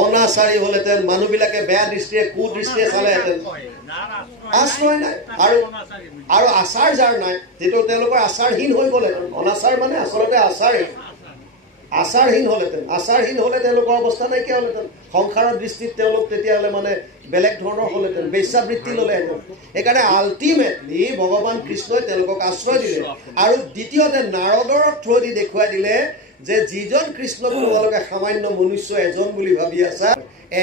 অনাচাৰী হ'লহেঁতেন, মানুহবিলাকে বেয়া দৃষ্টিৰে কুদৃষ্টিৰে চালেহেঁতেন। আশ্ৰয় নাই আৰু আচাৰ যাৰ নাই, যিটো তেওঁলোকৰ আচাৰহীন হৈ গ'লহেঁতেন। অনাচাৰ মানে আচলতে আচাৰহীন হ'লহেঁতেন। আচাৰহীন হ'লে তেওঁলোকৰ অৱস্থা নাইকিয়া হ'লহেঁতেন। সংসাৰৰ দৃষ্টিত তেওঁলোক তেতিয়াহ'লে মানে বেলেগ ধৰণৰ হ'লহেঁতেন, বেশ্যাবৃত্তি ল'লেহেঁতেন। সেইকাৰণে আল্টিমেটলি ভগৱান কৃষ্ণই তেওঁলোকক আশ্ৰয় দিলে। আৰু দ্বিতীয়তে নাৰদৰ থ্ৰুদি দেখুৱাই দিলে যে যিজন কৃষ্ণক তোমালোকে সামান্য মনুষ্য এজন বুলি ভাবি আছা,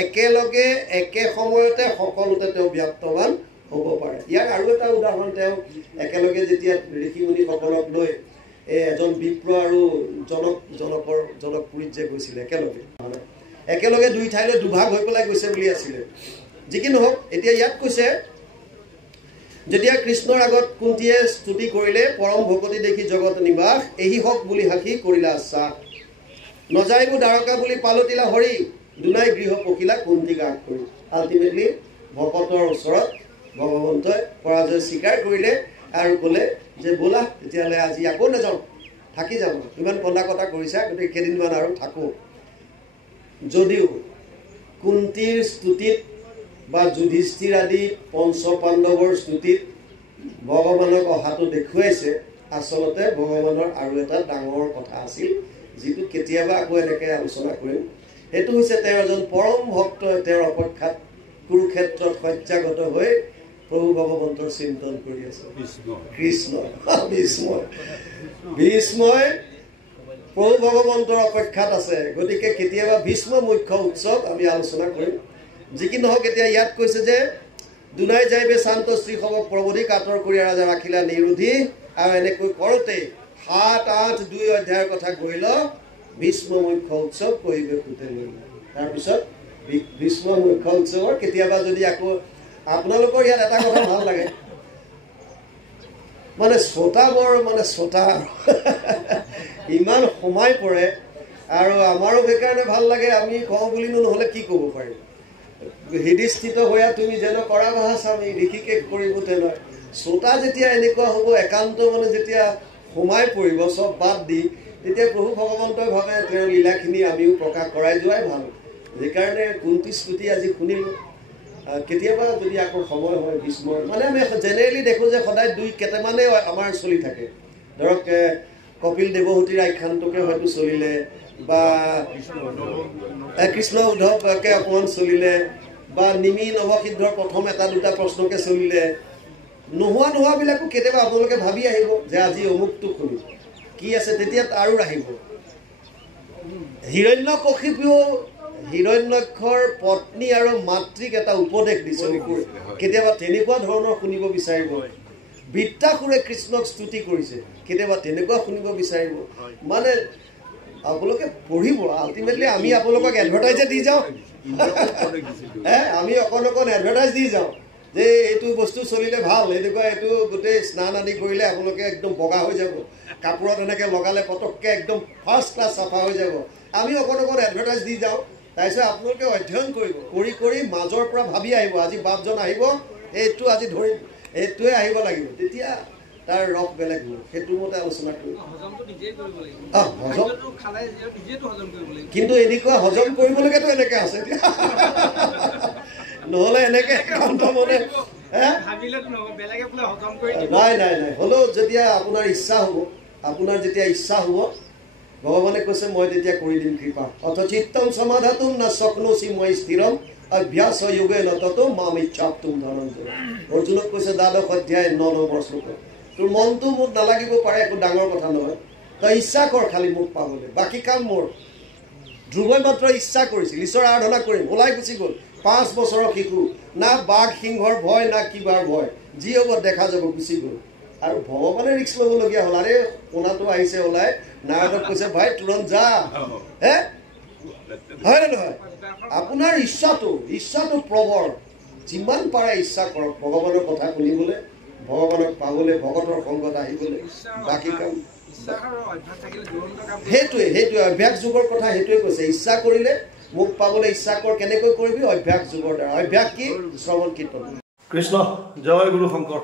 একেলগে একে সময়তে সকলোতে তেওঁ ব্যক্তমান হ'ব পাৰে। ইয়াৰ আৰু এটা উদাহৰণ, তেওঁ একেলগে যেতিয়া ঋষি মুনিসকলক লৈ এজন বিপ্ৰ আৰু জনকপুৰীত যে গৈছিলে, একেলগে দুই ঠাইলৈ দুভাগ হৈ পেলাই গৈছে বুলি আছিলে। যি কি নহওক, এতিয়া ইয়াত কৈছে, যেতিয়া কৃষ্ণৰ আগত কুন্তীয়ে স্তুতি কৰিলে, পৰম ভকতি দেখি জগত নিবাস, এহি হওক বুলি হাসি কৰিলা আশ্বাস, নজাৰিব দ্বাৰকা বুলি পালতিলা হৰি, দুনাই গৃহ পকিলা কুন্তীক আগ কৰি। আল্টিমেটলি ভকতৰ ওচৰত ভগৱন্তই পৰাজয় স্বীকাৰ কৰিলে আৰু ক'লে যে ব'লা তেতিয়াহ'লে আজি আকৌ নাযাওঁ, থাকি যাম, ইমান কন্দা কটা কৰিছা, গতিকে কেইদিনমান আৰু থাকোঁ। যদিও কুন্তীৰ স্তুতিত বা যুধিষ্ঠিৰ আদি পঞ্চপাণ্ডৱৰ স্তুতিত ভগৱানক অহাটো দেখুৱাইছে, আচলতে ভগৱানৰ আৰু এটা ডাঙৰ কথা আছিল, যিটো কেতিয়াবা আকৌ এনেকৈ আলোচনা কৰিম। সেইটো হৈছে তেওঁ এজন পৰম ভক্তই তেওঁৰ অপেক্ষাত কুৰুক্ষেত্ৰত শয্যাগত হৈ প্ৰভু ভগৱন্তৰ চিন্তন কৰি আছে। ভীষ্মই প্ৰভু ভগৱন্তৰ অপেক্ষাত আছে। গতিকে কেতিয়াবা ভীষ্ম মুখ্য উৎসৱ আমি আলোচনা কৰিম। যি কি নহওক, এতিয়া ইয়াত কৈছে যে দুনাই যাইবে শান্ত শ্ৰী সবক প্ৰবোধি কাতৰ কৰি ৰাজা ৰাখিলা নিৰোধী, আৰু এনেকৈ কৰোঁতে 7-8-2 অধ্যায়ৰ কথা কৈ ল, ভীষ্ম মুখ্য উৎসৱ কৰিবে ফুটে লৈ। তাৰপিছত ভীষ্ম মুখ্য উৎসৱৰ কেতিয়াবা যদি আকৌ আপোনালোকৰ ইয়াত এটা কথা ভাল লাগে, মানে শ্ৰোতা ইমান সোমাই পৰে, আৰু আমাৰো সেইকাৰণে ভাল লাগে। আমি কওঁ বুলিনো নহ'লে কি ক'ব পাৰিম? হৃদিস্থিত হোৱা তুমি যেন কৰা ভাষা স্বামী ঋষিকেশ কৰিব তেনেকুৱা। শ্ৰোতা যেতিয়া এনেকুৱা হ'ব, একান্ত মানে যেতিয়া সোমাই পৰিব চব বাদ দি, তেতিয়া প্ৰভু ভগৱন্তই ভাবে তেওঁৰ লীলাখিনি আমিও প্ৰকাশ কৰাই যোৱাই ভাল। সেইকাৰণে কুন্তি স্তুতি আজি শুনিলোঁ। কেতিয়াবা যদি আকৌ সময় হয় ভীষ্মৰ, মানে আমি জেনেৰেলি দেখোঁ যে সদায় কেইটামানেই আমাৰ চলি থাকে। ধৰক কপিল দেৱহূতিৰ আখ্যানটোকে হয়তো চলিলে, বা কৃষ্ণ উদ্ধৱকে অকণমান চলিলে, বা নিমি নৱসিদ্ধৰ প্ৰথম 1-2টা প্ৰশ্নকে চলিলে। নোহোৱাবিলাকো কেতিয়াবা আপোনালোকে ভাবি আহিব যে আজি অমুকটো শুনিব, কি আছে, তেতিয়া আৰু আহিব। হিৰণ্যকশিপুও হিৰণ্যক্ষৰ পত্নী আৰু মাতৃক এটা উপদেশ দিছে, কেতিয়াবা তেনেকুৱা ধৰণৰ শুনিব বিচাৰিব। বৃত্তাসুৰে কৃষ্ণক স্তুতি কৰিছে, কেতিয়াবা তেনেকুৱা শুনিব বিচাৰিব। মানে আপোনালোকে পঢ়িব। আল্টিমেটলি আমি আপোনালোকক এডভাৰটাইজে দি যাওঁ, আমি অকণ এডভাৰটাইজ দি যাওঁ যে এইটো বস্তু চলিলে ভাল, এনেকুৱা এইটো গোটেই স্নান আদি কৰিলে আপোনালোকে একদম বগা হৈ যাব, কাপোৰত এনেকৈ লগালে পটককৈ একদম ফাৰ্ষ্ট ক্লাছ চাফা হৈ যাব। আমি অকণ এডভাৰটাইজ দি যাওঁ। তাৰপিছত আপোনালোকে অধ্যয়ন কৰিব, কৰি মাজৰ পৰা ভাবি আহিব, আজি বাপজন আহিব, এইটো আজি ধৰিম, এইটোৱে আহিব লাগিব তেতিয়া তাৰ ৰস বেলেগ হ'ব সেইটো মতে আলোচনা কৰিম কিন্তু এনেকুৱা হজম কৰিবলৈকেতো এনেকে আছে নহ'লে এনেকে মানে নাই নাই নাই হ'লেও যেতিয়া আপোনাৰ ইচ্ছা হ'ব আপোনাৰ যেতিয়া ইচ্ছা হ'ব ভগৱানে কৈছে মই তেতিয়া কৰি দিম কৃপা অথ চিত্তম সমাধাতুম না স্বপ্নসি মই স্থিৰম অভ্যাস যোগে নততো মাম ইচ্ছাপ্তুম ধনঞ্জয় অৰ্জুনক কৈছে ১২ অধ্যায় ৯ নম্বৰ শ্লোক তোৰ মনটো মোক নালাগিব পাৰে একো ডাঙৰ কথা নহয় তই ইচ্ছা কৰ খালি মোক পাবলৈ বাকী কাম মোৰ ধ্ৰুৱই মাত্ৰ ইচ্ছা কৰিছিল ঈশ্বৰৰ আৰাধনা কৰিম ওলাই গুচি গ'ল ৫ বছৰৰ শিশু না বাঘ সিংহৰ ভয় না কিবাৰ ভয় যি হ'ব দেখা যাব গুচি গ'ল আৰু ভগৱানে ৰিক্স ল'বলগীয়া হ'ল আৰে কোনাটো আহিছে ওলাই নাৰদক কৈছে ভাই তুৰন্ত যা হে হয় নে নহয় আপোনাৰ ইচ্ছাটো প্ৰবল যিমান পাৰে ইচ্ছা কৰক ভগৱানৰ কথা শুনিবলৈ ভগৱানক পাবলৈ ভগতৰ সংগত আহিবলৈ বাকী কাম সেইটোৱে অভ্যাস যুগৰ কথা সেইটোৱে কৈছে ইচ্ছা কৰিলে মোক পাবলৈ ইচ্ছা কৰ কেনেকৈ কৰিবি অভ্যাস যুগৰ দ্বাৰা অভ্যাস কি শ্ৰৱণ কীৰ্তন কৃষ্ণ জয় গুৰু শংকৰ